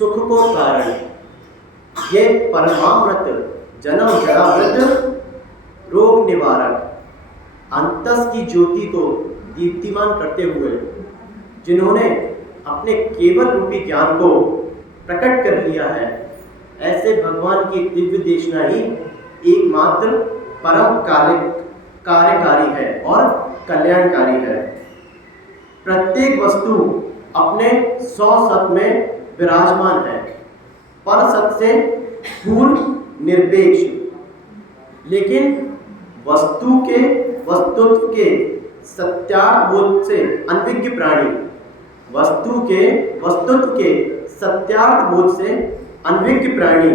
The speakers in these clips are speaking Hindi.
सुख को कारण, ये परमामृत जन्म जरा वृद्ध रोग निवारक, अंतस की ज्योति को दीप्तिमान करते हुए जिन्होंने अपने केवल रूपी ज्ञान को प्रकट कर लिया है, ऐसे भगवान की दिव्य देशना ही एकमात्र परम कार्यकारी है और कल्याणकारी है। प्रत्येक वस्तु अपने सौ सत में विराजमान है, पर सत से पूर्ण निरपेक्ष, लेकिन वस्तुत्व के सत्यार्थ बोध से अनभिज्ञ प्राणी, वस्तुत्व के सत्यार्थ बोध से अनभिज्ञ प्राणी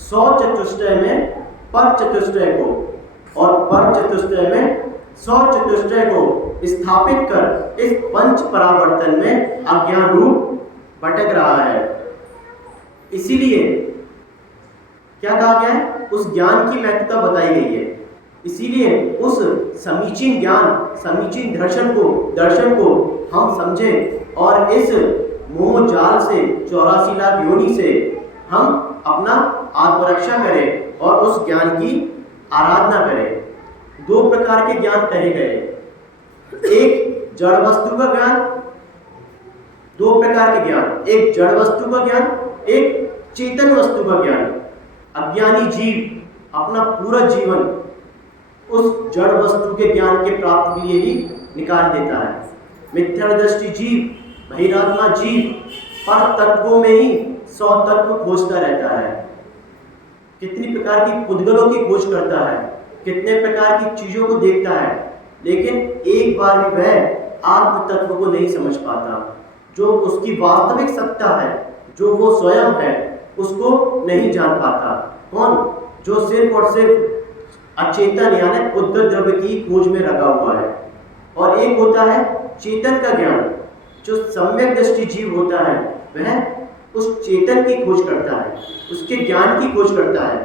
सौ चतुष्टय में पर चतुष्टय को और पर चतुष्टय में सौ चतुष्टय को स्थापित कर इस पंच परावर्तन में अज्ञान रूप भटक रहा है। इसीलिए क्या कहा गया है? उस ज्ञान की महत्ता बताई गई है। इसीलिए उस समीचीन ज्ञान, समीचीन दर्शन को हम समझें और इस मोह जाल से 84 लाख योनि से हम अपना आत्मरक्षा करें और उस ज्ञान की आराधना करें। दो प्रकार के ज्ञान कहे गए, एक जड़ वस्तु का ज्ञान, दो प्रकार के ज्ञान, एक जड़ वस्तु का ज्ञान, एक चेतन वस्तु का ज्ञान। अज्ञानी जीव अपना पूरा जीवन उस जड़ वस्तु के ज्ञान के प्राप्ति के लिए ही निकाल देता है। मिथ्या दृष्टि जीव, बहिरात्मा जीव पर तत्वों में ही 100 तत्व खोजता रहता है। कितनी प्रकार की पुद्गलों की खोज करता है, कितने प्रकार की चीजों को देखता है, लेकिन एक बार भी वह आत्म तत्व को नहीं समझ पाता। जो उसकी वास्तविक सत्ता है, जो वो स्वयं है, उसको नहीं जान पाता। कौन? जो सिर्फ और सिर्फ अचेतन यानी उद्धर द्रव्य की खोज में लगा हुआ है। और एक होता है चेतन का ज्ञान, जो सम्यक दृष्टि जीव होता है, वह उस चेतन की खोज करता है, उसके ज्ञान की खोज करता है,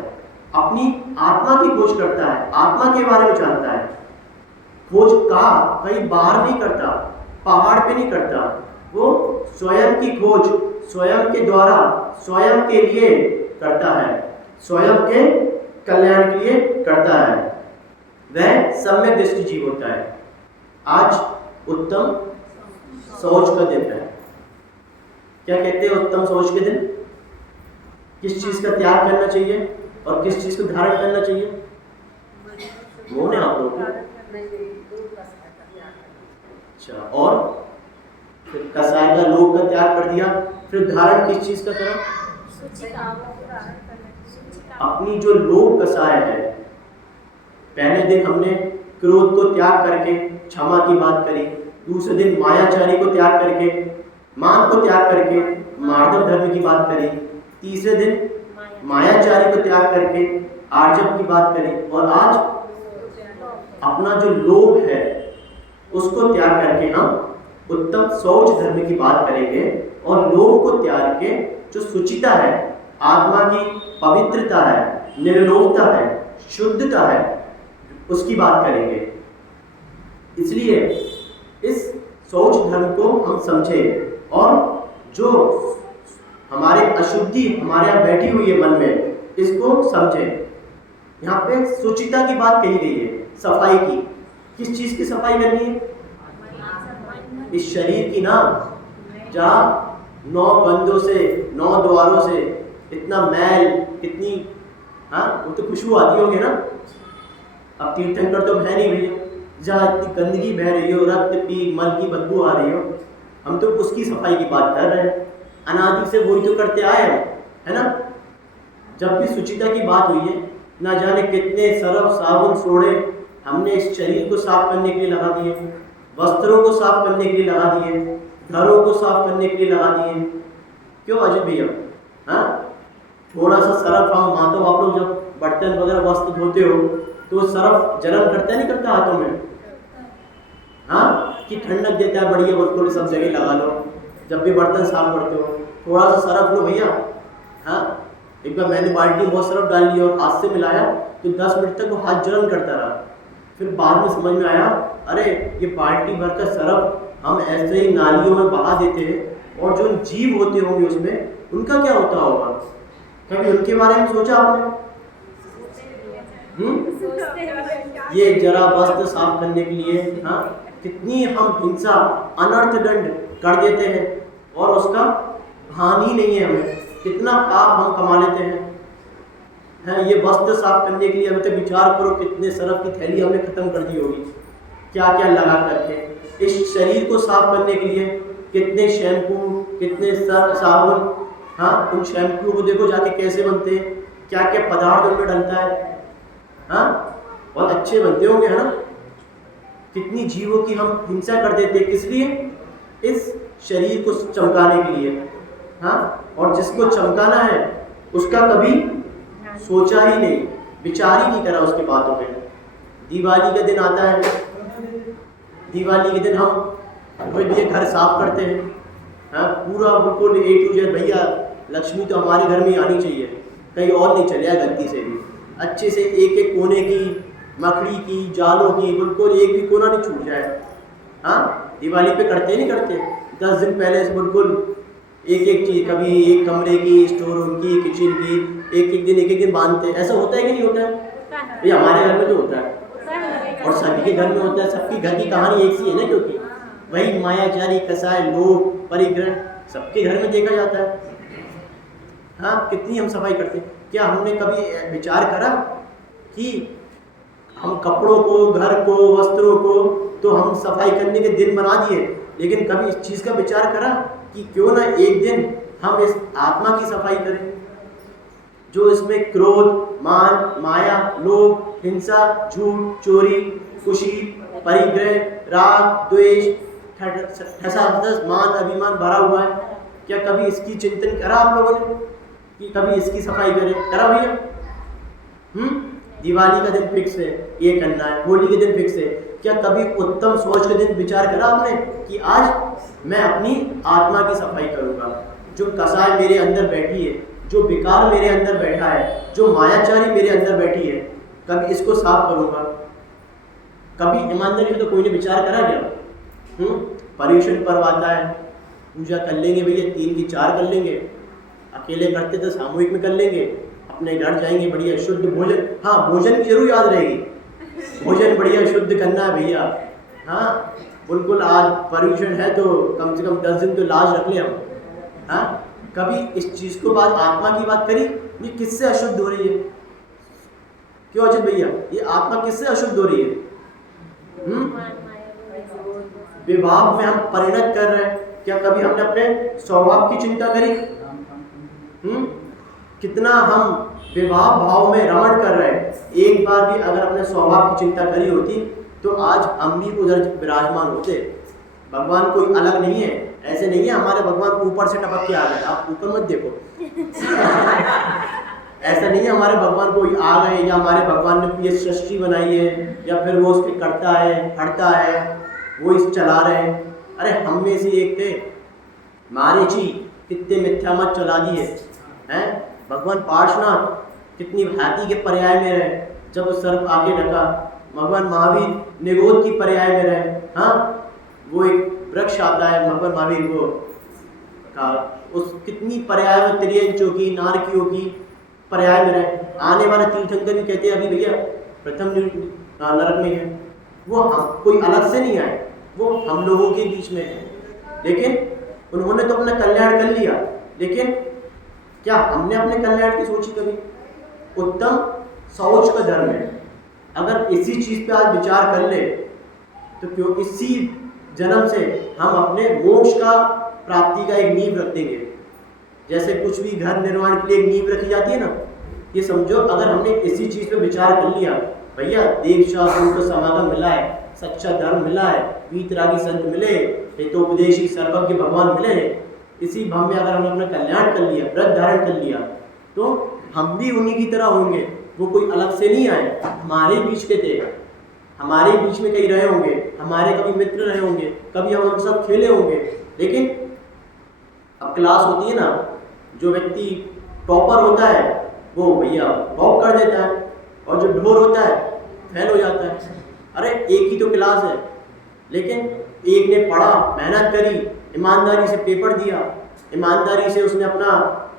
अपनी आत्मा की खोज करता है, आत्मा के बारे में जानता है। खोज कहीं बाहर नहीं करता, पहाड़ पे नहीं करता, वो स्वयं की खोज स्वयं के द्वारा, स्वयं के लिए करता है, स्वयं के कल्याण के लिए करता है। वह सम्यक दृष्टि जीव होता है। आज उत्तम शौच का दिन है। क्या कहते हैं उत्तम शौच के दिन? किस चीज का त्याग करना चाहिए और किस चीज को धारण करना चाहिए? वो ने आप लोग अच्छा, और फिर कसाय का लोभ का त्याग कर दिया, फिर धारण किस चीज का करा? अपनी जो लोभ कसाय है। पहले दिन हमने क्रोध को त्याग करके क्षमा की बात करी, दूसरे दिन मायाचारी को त्याग करके, मान को त्याग करके मार्दव धर्म की बात करी, तीसरे दिन मायाचारी को त्याग करके आर्जव की बात करी, और आज अपना जो लोभ है उसको त्याग करके हम उत्तम शौच धर्म की बात करेंगे। और लोभ को त्याग के जो शुचिता है, आत्मा की पवित्रता है, निर्लोभता है, शुद्धता है, उसकी बात करेंगे। इसलिए इस शौच धर्म को हम समझें और जो हमारे अशुद्धि हमारे यहाँ बैठी हुई है मन में, इसको समझें। यहाँ पे शुचिता की बात कही गई है, सफाई की। किस चीज की सफाई करनी है? इस शरीर की ना, जहाँ 9 बंदों से, 9 द्वारों से इतना मैल, इतनी वो तो खुशबू आती होगी ना। अब तीर्थंकर तो है नहीं भैया, जहाँ इतनी गंदगी बह रही हो, रक्त पी मल की बदबू आ रही हो, हम तो उसकी सफाई की बात कर रहे हैं। अनादि से वही तो करते आए हैं, है ना। जब भी शुचिता की बात हुई है, ना जाने कितने सरफ साबुन सोडे हमने इस शरीर को साफ करने के लिए लगा दिए, वस्त्रों को साफ करने के लिए लगा दिए, घरों को साफ करने के लिए लगा दिए। क्यों अजय भैया? हाँ, थोड़ा सा सरफ हम हाथों, आप लोग जब बर्तन वगैरह वस्त्र धोते हो तो सरफ जलन करता नहीं करता हाथों में? हाँ, कि ठंडक देता है, बढ़िया थोड़ी सब जगह लगा लो। जब भी बर्तन साफ करते हो थोड़ा सा सरफ लो भैया। हाँ, एक बार मैंने बाल्टी में बहुत सरफ डाल लिया और हाथ से मिलाया तो 10 मिनट तक वो हाथ जलन करता रहा। फिर बाद में समझ में आया, अरे ये बाल्टी भर का सरफ हम ऐसे ही नालियों में बहा देते हैं और जो जीव होते होंगे उसमें उनका क्या होता होगा? कभी उनके बारे में सोचा आपने? ये जरा वस्त्र साफ करने के लिए हाँ कितनी हम हिंसा अनर्थ दंड कर देते हैं और उसका हानि नहीं है हमें, कितना पाप हम कमा लेते हैं। ये वस्त्र साफ करने के लिए हमें तो विचार करो कितने सरफ की थैली हमने खत्म कर दी होगी, क्या क्या लगा करके। इस शरीर को साफ करने के लिए कितने शैम्पू, कितने साबुन, हाँ उन शैम्पू को देखो जाके कैसे बनते हैं, क्या क्या पदार्थ उनमें डलता है, हाँ बहुत अच्छे बनते होंगे है ना। कितनी जीवों की हम हिंसा कर देते, किस लिए? इस शरीर को चमकाने के लिए, हाँ। और जिसको चमकाना है उसका कभी सोचा ही नहीं, विचार ही नहीं करा उसके बातों पे। दिवाली का दिन आता है, दिवाली के दिन हम भैया घर साफ करते हैं, हाँ पूरा बिल्कुल A to Z। भैया लक्ष्मी तो हमारे घर में ही आनी चाहिए, कहीं और नहीं चले गलती से भी। अच्छे से एक एक कोने की, मकड़ी की, जालों की, बिल्कुल एक भी कोना नहीं छूट जाए। हाँ दिवाली पे करते नहीं करते, 10 दिन पहले से बिल्कुल एक एक चीज़, कभी एक कमरे की, स्टोर रूम की, किचन की, एक एक दिन बांधते हैं। ऐसा होता है कि नहीं होता है? ये हमारे घर में तो होता है और सभी के घर में होता है। सबकी घर की कहानी एक सी है ना, क्योंकि वही मायाचारी, कसाय, लोभ, परिग्रह सबके घर में देखा जाता है। हाँ कितनी हम सफाई करते हैं। क्या हमने कभी विचार करा कि हम कपड़ों को, घर को, वस्त्रों को तो हम सफाई करने के दिन बना दिए, लेकिन कभी इस चीज़ का विचार करा कि क्यों ना एक दिन हम इस आत्मा की सफाई करें, जो इसमें क्रोध, मान, माया, लोभ, हिंसा, झूठ, चोरी, खुशी, परिग्रह, राग, द्वेष, ठसाठस, मान, अभिमान भरा हुआ है। क्या कभी इसकी चिंतन करा आप लोगों ने कि कभी इसकी सफाई करें? करा भैया? दिवाली का दिन फिक्स है, ये करना है। होली के दिन फिक्स है। क्या कभी उत्तम सोच के दिन विचार करा आपने कि आज मैं अपनी आत्मा की सफाई करूंगा? जो कसाय मेरे अंदर बैठी है, जो विकार मेरे अंदर बैठा है, जो मायाचारी मेरे अंदर बैठी है, कभी इसको साफ करूंगा? कभी ईमानदारी से तो कोई ने विचार करा क्या? पर्युषण पर्व आता है, पूजा कर लेंगे भैया, 3 की 4 कर लेंगे, अकेले करते तो सामूहिक में कर लेंगे, अपने घर जाएंगे, बढ़िया शुद्ध भोजन। हाँ भोजन की जरूर याद रहेगी, भोजन बढ़िया शुद्ध करना है भैया। हाँ बिल्कुल, आज पर्युषण है तो कम से कम 10 दिन तो लाज रख ले हम। हाँ कभी इस चीज़ को बात, आत्मा की बात करी, ये किससे अशुद्ध हो रही है? क्यों अजित भैया, ये आत्मा किससे अशुद्ध हो रही है? विभाव में हम परिणत कर रहे हैं। क्या कभी हमने अपने स्वभाव की चिंता करी? कितना हम विभाव भाव में रमण कर रहे हैं। एक बार भी अगर अपने स्वभाव की चिंता करी होती तो आज हम भी उधर विराजमान होते। भगवान कोई अलग नहीं है, ऐसे नहीं है हमारे भगवान ऊपर से टपक के आ गए। आप ऊपर मत देखो ऐसा नहीं है हमारे भगवान कोई आ गए या हमारे भगवान ने ये सृष्टि बनाई है या फिर वो उसके करता है, हटता है, वो इस चला रहे हैं। अरे हम में से एक थे मारीची, कितने मिथ्या मत चला दिए हैं। भगवान पार्श्वनाथ कितनी हाथी के पर्याय में रहे, जब वो सर्प आगे ढका। भगवान महावीर निगोद की पर्याय में रहे। हाँ वो एक वृक्ष आता है भगवान महावीर को का, उस कितनी पर्याय में, त्रियंचों की, नारकियों की पर्याय में रहे। आने वाले तीर्थंकर भी कहते हैं अभी भैया प्रथम नरक में है। वो हम कोई अलग से नहीं आए, वो हम लोगों के बीच में है, लेकिन उन्होंने तो अपना कल्याण कर लिया। लेकिन क्या हमने अपने कल्याण की सोची कभी? उत्तम शौच का धर्म है। अगर इसी चीज़ पे आज विचार कर ले तो क्यों इसी जन्म से हम अपने मोक्ष का प्राप्ति का एक नींव रख देंगे। जैसे कुछ भी घर निर्माण के लिए एक नींव रखी जाती है ना, ये समझो अगर हमने इसी चीज़ पे विचार कर लिया, भैया देव शास्त्रों का समागम मिला है, सच्चा धर्म मिला है, वीतरागी संत मिले, हितोपदेशी सर्वज्ञ भगवान मिले, इसी भव में अगर हमने अपना कल्याण कर लिया, व्रत धारण कर लिया, तो हम भी उन्हीं की तरह होंगे। वो कोई अलग से नहीं आए, हमारे बीच के थे, हमारे बीच में कहीं रहे होंगे, हमारे कभी मित्र रहे होंगे, कभी हम उनके साथ खेले होंगे। लेकिन अब क्लास होती है ना, जो व्यक्ति टॉपर होता है वो भैया टॉप कर देता है, और जो ढोर होता है फेल हो जाता है। अरे एक ही तो क्लास है, लेकिन एक ने पढ़ा, मेहनत करी, ईमानदारी से पेपर दिया, ईमानदारी से उसने अपना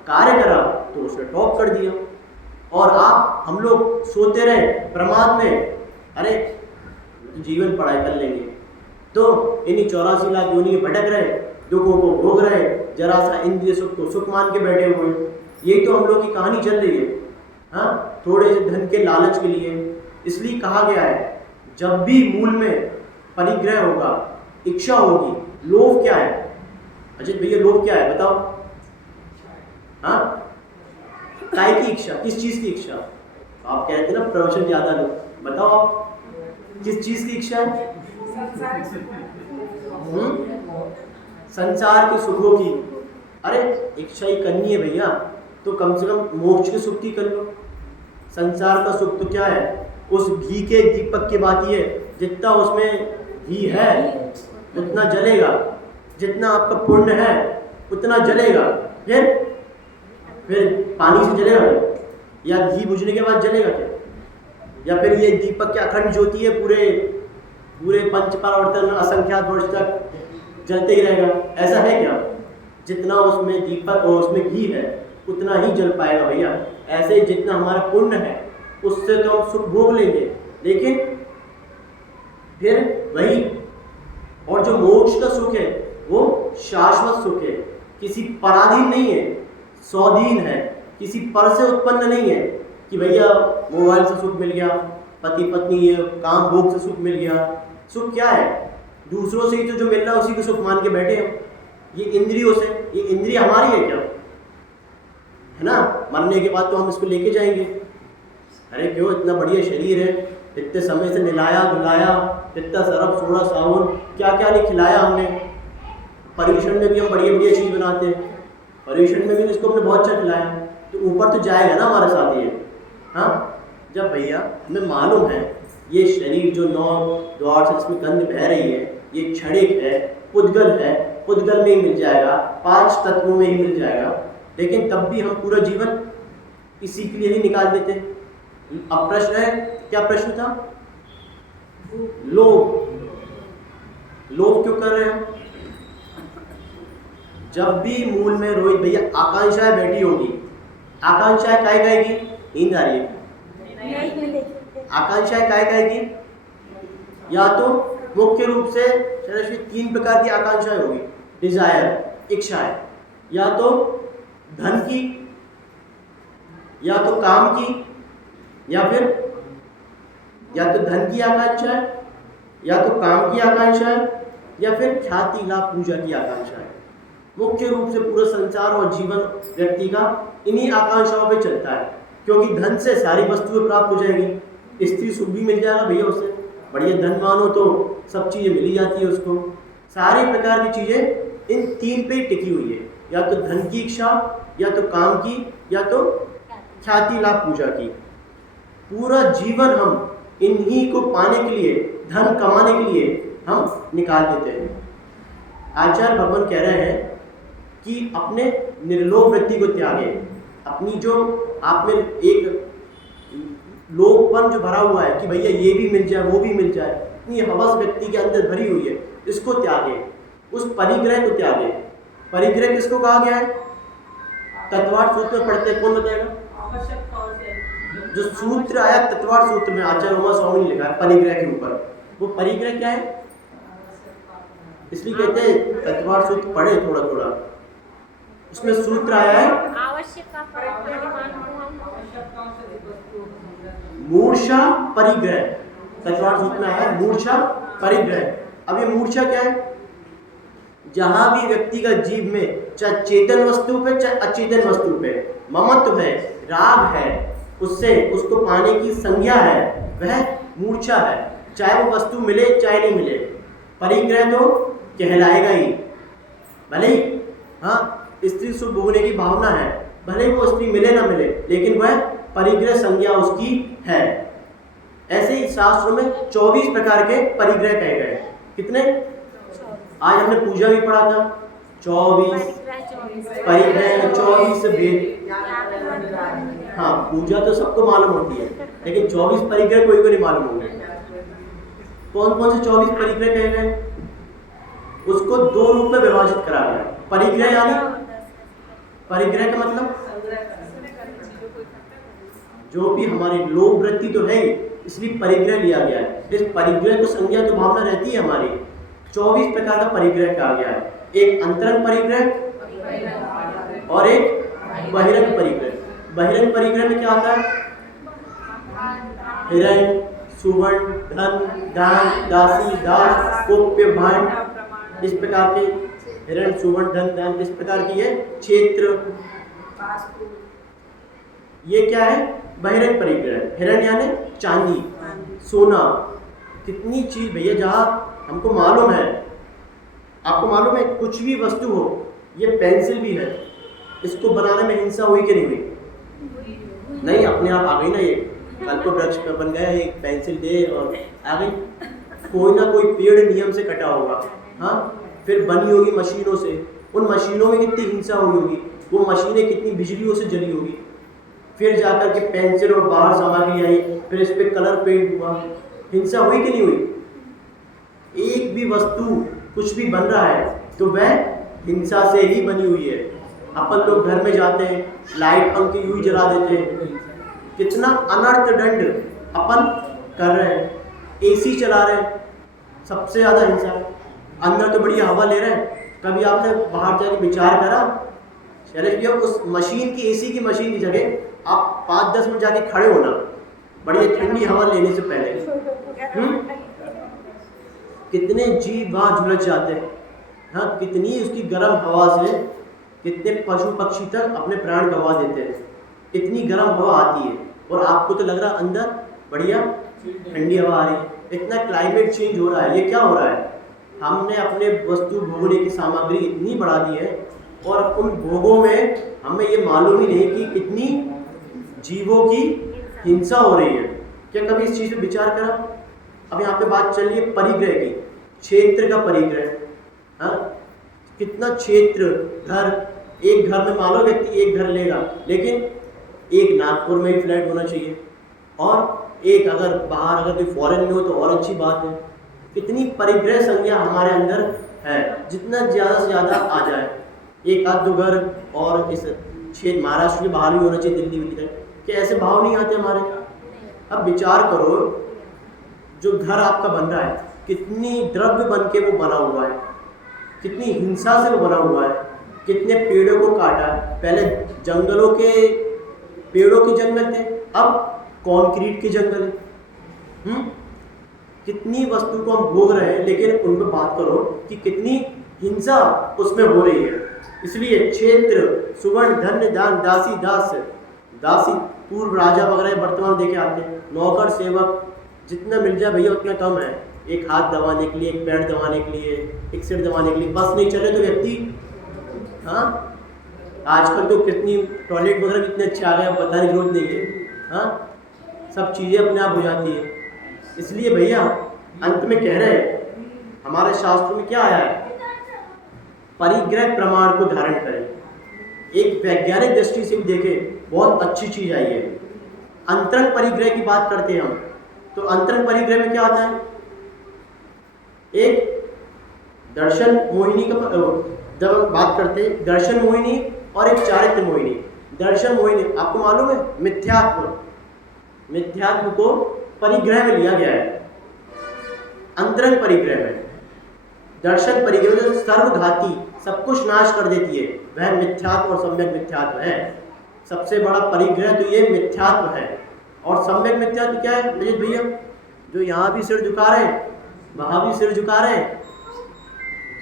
कार्य करा तो उसने टॉप कर दिया। और हम लोग सोते रहे प्रमाद में, अरे जीवन पढ़ाई कर लेंगे, तो इन्हीं 84 लाख योनि में भटक रहे, दुखों को भोग रहे, जरा सा इंद्रिय सुख को सुख मान के बैठे हुए हैं। यही तो हम लोग की कहानी चल रही है। हाँ, थोड़े से धन के लालच के लिए। इसलिए कहा गया है जब भी मूल में परिग्रह होगा, इच्छा होगी। लोभ क्या है अजित भैया, लोभ क्या है बताओ? हाँ, काय की इच्छा, किस चीज की इच्छा? आप कहते हैं ना प्रवचन ज्यादा लो, बताओ आप किस चीज की इच्छा है? संसार के सुखों की। अरे इच्छा ही करनी है भैया तो कम से कम मोक्ष के सुख की कर लो। संसार का सुख तो क्या है? उस घी के दीपक की बात ही है, जितना उसमें घी है उतना जलेगा, जितना आपका पुण्य है उतना जलेगा। फिर पानी से जलेगा या घी बुझने के बाद जलेगा क्या? या फिर ये दीपक की अखंड ज्योति है, पूरे पंचपरावर्तन असंख्यात वर्ष तक जलते ही रहेगा? ऐसा है क्या? जितना उसमें दीपक और उसमें घी है उतना ही जल पाएगा भैया। ऐसे ही जितना हमारा पुण्य है उससे तो हम सुख भोग लेंगे, लेकिन फिर वही। और जो मोक्ष का सुख है वो शाश्वत सुख है, किसी पराधीन नहीं है, स्वाधीन है, किसी पर से उत्पन्न नहीं है कि भैया मोबाइल से सुख मिल गया, पति पत्नी ये काम भोग से सुख मिल गया। सुख क्या है? दूसरों से ही तो जो मिल रहा है उसी को सुख मान के बैठे हम। ये इंद्रियों से, ये इंद्रिय हमारी है क्या? है ना, मरने के बाद तो हम इसको लेके जाएंगे। अरे क्यों, इतना बढ़िया शरीर है, इतने समय से नहलाया धुलाया, इतना सरफ सोडा साबुन क्या क्या नहीं खिलाया हमने। पर्यूषण में भी हम बढ़िया बढ़िया चीज़ बनाते हैं, पर्यूषण में भी इसको हमने बहुत अच्छा खिलाया, तो ऊपर तो जाएगा ना हमारे साथ ये। हाँ, जब भैया हमें मालूम है ये शरीर जो 9 द्वार से इसमें गंध बह रही है, ये क्षणिक है, पुद्गल है, पुद्गल में ही मिल जाएगा, 5 तत्वों में ही मिल जाएगा, लेकिन तब भी हम पूरा जीवन इसी के लिए ही निकाल देते हैं। अब प्रश्न है, क्या प्रश्न था? लोभ। लोभ क्यों कर रहे हैं? जब भी मूल में रोहित भैया आकांक्षाएं बैठी होगी, आकांक्षाएं काय काय की? नींद आ रही है? आकांक्षाएं काय काय की? या तो मुख्य रूप से 3 प्रकार की आकांक्षाएं होगी, डिजायर, इच्छाएं, या तो धन की, या तो काम की, या तो धन की आकांक्षा है, या तो काम की आकांक्षा है, या फिर ख्याति लाभ पूजा की आकांक्षा है। मुख्य रूप से पूरा संसार और जीवन व्यक्ति का इन्हीं आकांक्षाओं पे चलता है, क्योंकि धन से सारी वस्तुएं प्राप्त हो जाएगी, स्त्री सुख भी मिल जाएगा भैया, उससे बढ़िया धनवान हो तो सब चीज़ें मिली जाती है उसको। सारे प्रकार की चीज़ें इन 3 पे टिकी हुई है, या तो धन की इच्छा, या तो काम की, या तो ख्याति लाभ पूजा की। पूरा जीवन हम इन्हीं को पाने के लिए, धन कमाने के लिए हम निकाल देते हैं। आचार्य भगवान कह रहे हैं कि अपने निर्लोभ वृत्ति को त्यागे। अपनी जो आप में एक लोभपन जो भरा हुआ है कि भैया ये भी मिल जाए वो भी मिल जाए, इतनी हवस व्यक्ति के अंदर भरी हुई है, इसको त्यागे, उस परिग्रह को त्यागे। परिग्रह किसको कहा गया है? तत्वार्थ सूत्र में पढ़ते, कौन बताएगा? जो सूत्र आया तत्वार्थ सूत्र में, आचार्य उमा स्वामी ने लिखा है परिग्रह के ऊपर। वो परिग्रह क्या है? इसलिए कहते हैं तत्वार्थ सूत्र पढ़े थोड़ा थोड़ा, उसमें सूत्र आया है मूर्छा परिग्रह। तत्वार्थ सूत्र में आया है मूर्छा परिग्रह। अब ये मूर्छा क्या है? जहां भी व्यक्ति का जीव में चाहे चेतन वस्तु पे चाहे अचेतन वस्तु पे ममत्व है, राग है, उससे उसको पाने की संज्ञा है, वह मूर्छा है। चाहे वो वस्तु मिले चाहे नहीं मिले, परिग्रह तो कहलाएगा ही। भले ही हाँ स्त्री सुख भोगने की भावना है, भले वो स्त्री मिले ना मिले, लेकिन वह परिग्रह संज्ञा उसकी है। ऐसे ही शास्त्रों में 24 प्रकार के परिग्रह कहे गए। कितने? आज हमने पूजा भी पढ़ा था, 24 परिग्रह, 24 भेद। हाँ, पूजा तो सबको मालूम होती है, लेकिन 24 परिग्रह कोई को नहीं मालूम होंगे। कौन कौन से 24 परिग्रह कहे गए? उसको दो रूप में विभाजित करा गया। परिग्रह यानी, परिग्रह का मतलब जो भी हमारी लोभ वृत्ति तो है ही, इसलिए परिग्रह लिया गया है। इस परिग्रह को संज्ञा जो भावना रहती है हमारी, 24 प्रकार का परिग्रह कहा गया है। एक अंतरंग परिग्रह और एक बहिरंग परिग्रह। बहिरंग परिग्रह में क्या आता है? हिरण, सुवर्ण, धन, दान, दासी, दास, कोप्य, भांड, इस प्रकार के हिरण, सुवर्ण, धन, दान, इस प्रकार की है क्षेत्र। ये क्या है? बहिरंग परिग्रह। हिरण यानी चांदी, सोना, कितनी चीज भैया जहाँ हमको मालूम है, आपको मालूम है कुछ भी वस्तु हो, ये पेंसिल भी है, इसको बनाने में हिंसा हुई कि नहीं हुई? नहीं, अपने आप आ गई ना। ये कल्प वृक्ष पे बन गया, एक पेंसिल दे और आ गई। कोई ना कोई पेड़ नियम से कटा होगा, हाँ, फिर बनी होगी मशीनों से। उन मशीनों में कितनी हिंसा हुई होगी, वो मशीनें कितनी बिजलियों से जली होगी, फिर जाकर के पेंसिल और बाहर सामग्री आई, फिर इस पर कलर पेंट हुआ। हिंसा हुई कि नहीं हुई? एक भी वस्तु कुछ भी बन रहा है तो वह हिंसा से ही बनी हुई है। अपन लोग घर में जाते हैं, लाइट पंखे यूं ही जला देते हैं, कितना अनर्थ दंड अपन कर रहे हैं। एसी चला रहे हैं, सबसे ज़्यादा हिंसा। अंदर तो बढ़िया हवा ले रहे हैं, कभी आपने बाहर जाके विचार करा, शैलेश भैया, उस मशीन की, एसी की मशीन की जगह आप 5-10 मिनट जाके खड़े होना बढ़िया ठंडी हवा लेने से पहले। कितने जीव वहाँ झुलस जाते हैं, हाँ, कितनी उसकी गर्म हवा से कितने पशु पक्षी तक अपने प्राण गंवा देते हैं। इतनी गर्म हवा आती है और आपको तो लग रहा अंदर बढ़िया ठंडी हवा आ रही है। इतना क्लाइमेट चेंज हो रहा है, ये क्या हो रहा है? हमने अपने वस्तु भोगने की सामग्री इतनी बढ़ा दी है और उन भोगों में हमें ये मालूम ही नहीं कि कितनी जीवों की हिंसा हो रही है। क्या कभी इस चीज़ पे विचार करा? अब यहाँ पे बात चल रही है परिग्रह की, क्षेत्र का परिग्रह। हाँ, कितना क्षेत्र, घर, एक घर में मान लो व्यक्ति एक घर लेगा, लेकिन एक नागपुर में ही फ्लैट होना चाहिए और एक अगर बाहर अगर कोई फॉरेन में हो तो और अच्छी बात है। कितनी परिग्रह संज्ञा हमारे अंदर है, जितना ज़्यादा से ज़्यादा आ जाए। एक आध दो घर और इस क्षेत्र महाराष्ट्र के बाहर भी होना चाहिए, दिल्ली में। क्या ऐसे भाव नहीं आते हमारे? अब विचार करो, जो घर आपका बन रहा है कितनी द्रव्य बन के वो बना हुआ है, कितनी हिंसा से वो बना हुआ है, कितने पेड़ों को काटा है। पहले जंगलों के, पेड़ों के जंगल थे, अब कंक्रीट के जंगल है। कितनी वस्तु को हम भोग रहे हैं, लेकिन उन पर बात करो कि कितनी हिंसा उसमें हो रही है। इसलिए क्षेत्र, सुवर्ण, धन्य, दान, दासी, दास, दासी पूर्व राजा वगैरह वर्तमान देखे आते हैं। नौकर, सेवक, जितना मिल जाए भैया उतना कम है। एक हाथ दबाने के लिए, एक पैर दबाने के लिए, एक सिर दबाने के लिए, बस नहीं चले तो व्यक्ति, हाँ, आजकल तो कितनी टॉयलेट वगैरह कितने अच्छे आ गए, बताने की जरूरत नहीं है। हाँ, सब चीज़ें अपने आप हो जाती है। इसलिए भैया अंत में कह रहे हैं, हमारे शास्त्रों में क्या आया है? परिग्रह प्रमाण को धारण करें। एक वैज्ञानिक दृष्टि से भी देखें, बहुत अच्छी चीज़ आई है। अंतरंग परिग्रह की बात करते हैं हम, तो अंतरंग परिग्रह में क्या आता है? एक दर्शन मोहिनी का जब बात करते हैं, दर्शन मोहिनी और एक चारित्र मोहिनी। दर्शन मोहिनी आपको मालूम है, मिथ्यात्व, मिथ्यात्व को परिग्रह में लिया गया है। अंतरंग परिग्रह में, दर्शन परिग्रह जो सर्वघाती, सब कुछ नाश कर देती है, वह मिथ्यात्व और सम्यक मिथ्यात्व है। सबसे बड़ा परिग्रह तो ये मिथ्यात्व है। और सम्यक मिथ्यात्व क्या है रजत भैया? जो यहाँ भी सिर झुका रहे हैं, वहाँ भी सिर झुका रहे हैं,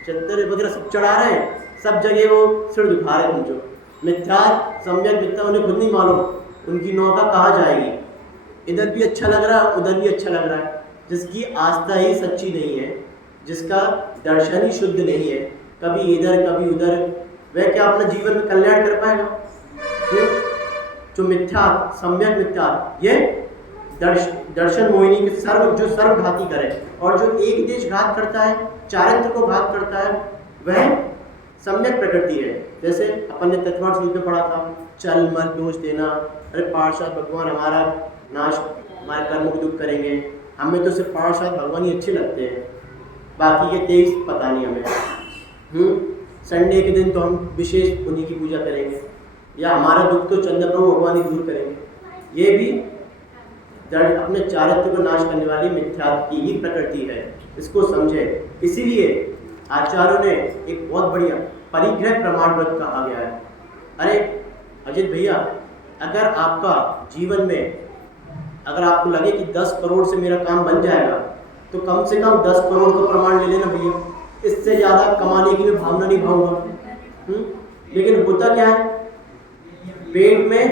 चद्दर वगैरह सब चढ़ा रहे हैं, सब जगह वो सिर झुका रहे हैं। जो मिथ्यात्व, सम्यक मिथ्या, उन्हें खुद नहीं मालूम उनकी नौका कहाँ जाएगी। इधर भी अच्छा लग रहा है, उधर भी अच्छा लग रहा है। जिसकी आस्था ही सच्ची नहीं है, जिसका दर्शन ही शुद्ध नहीं है, कभी इधर कभी उधर, वह क्या अपना जीवन में कल्याण कर पाएगा? जो मिथ्या, सम्यक मिथ्या, ये दर्शन मोहिनी के जो सर्वघाती करे, और जो एक देश घात करता है, चारित्र को घात करता है, वह सम्यक प्रकृति है। जैसे अपन ने तत्वार्थ सूत्र में पढ़ा था, चल मत दोष देना, अरे पार्षद भगवान हमारा नाश, हमारे कर्मों को दुख करेंगे। हमें तो सिर्फ पार्षद भगवान ही अच्छे लगते हैं, बाकी के 23 पता नहीं हमें। संडे के दिन तो हम विशेष उन्हीं की पूजा करेंगे, या हमारा दुख तो चंद्र प्रभु भगवान ही दूर करेंगे। ये भी जड़ अपने चारित्र को नाश करने वाली मिथ्या की ही प्रकृति है, इसको समझे। इसीलिए आचार्यों ने एक बहुत बढ़िया परिग्रह प्रमाण व्रत कहा गया है। अरे अजित भैया, अगर आपका जीवन में अगर आपको लगे कि 10 करोड़ से मेरा काम बन जाएगा, तो कम से कम 10 करोड़ का प्रमाण ले लेना भैया, इससे ज़्यादा कमाने की मैं भावना नहीं भाऊंगा। लेकिन होता क्या है, पेट में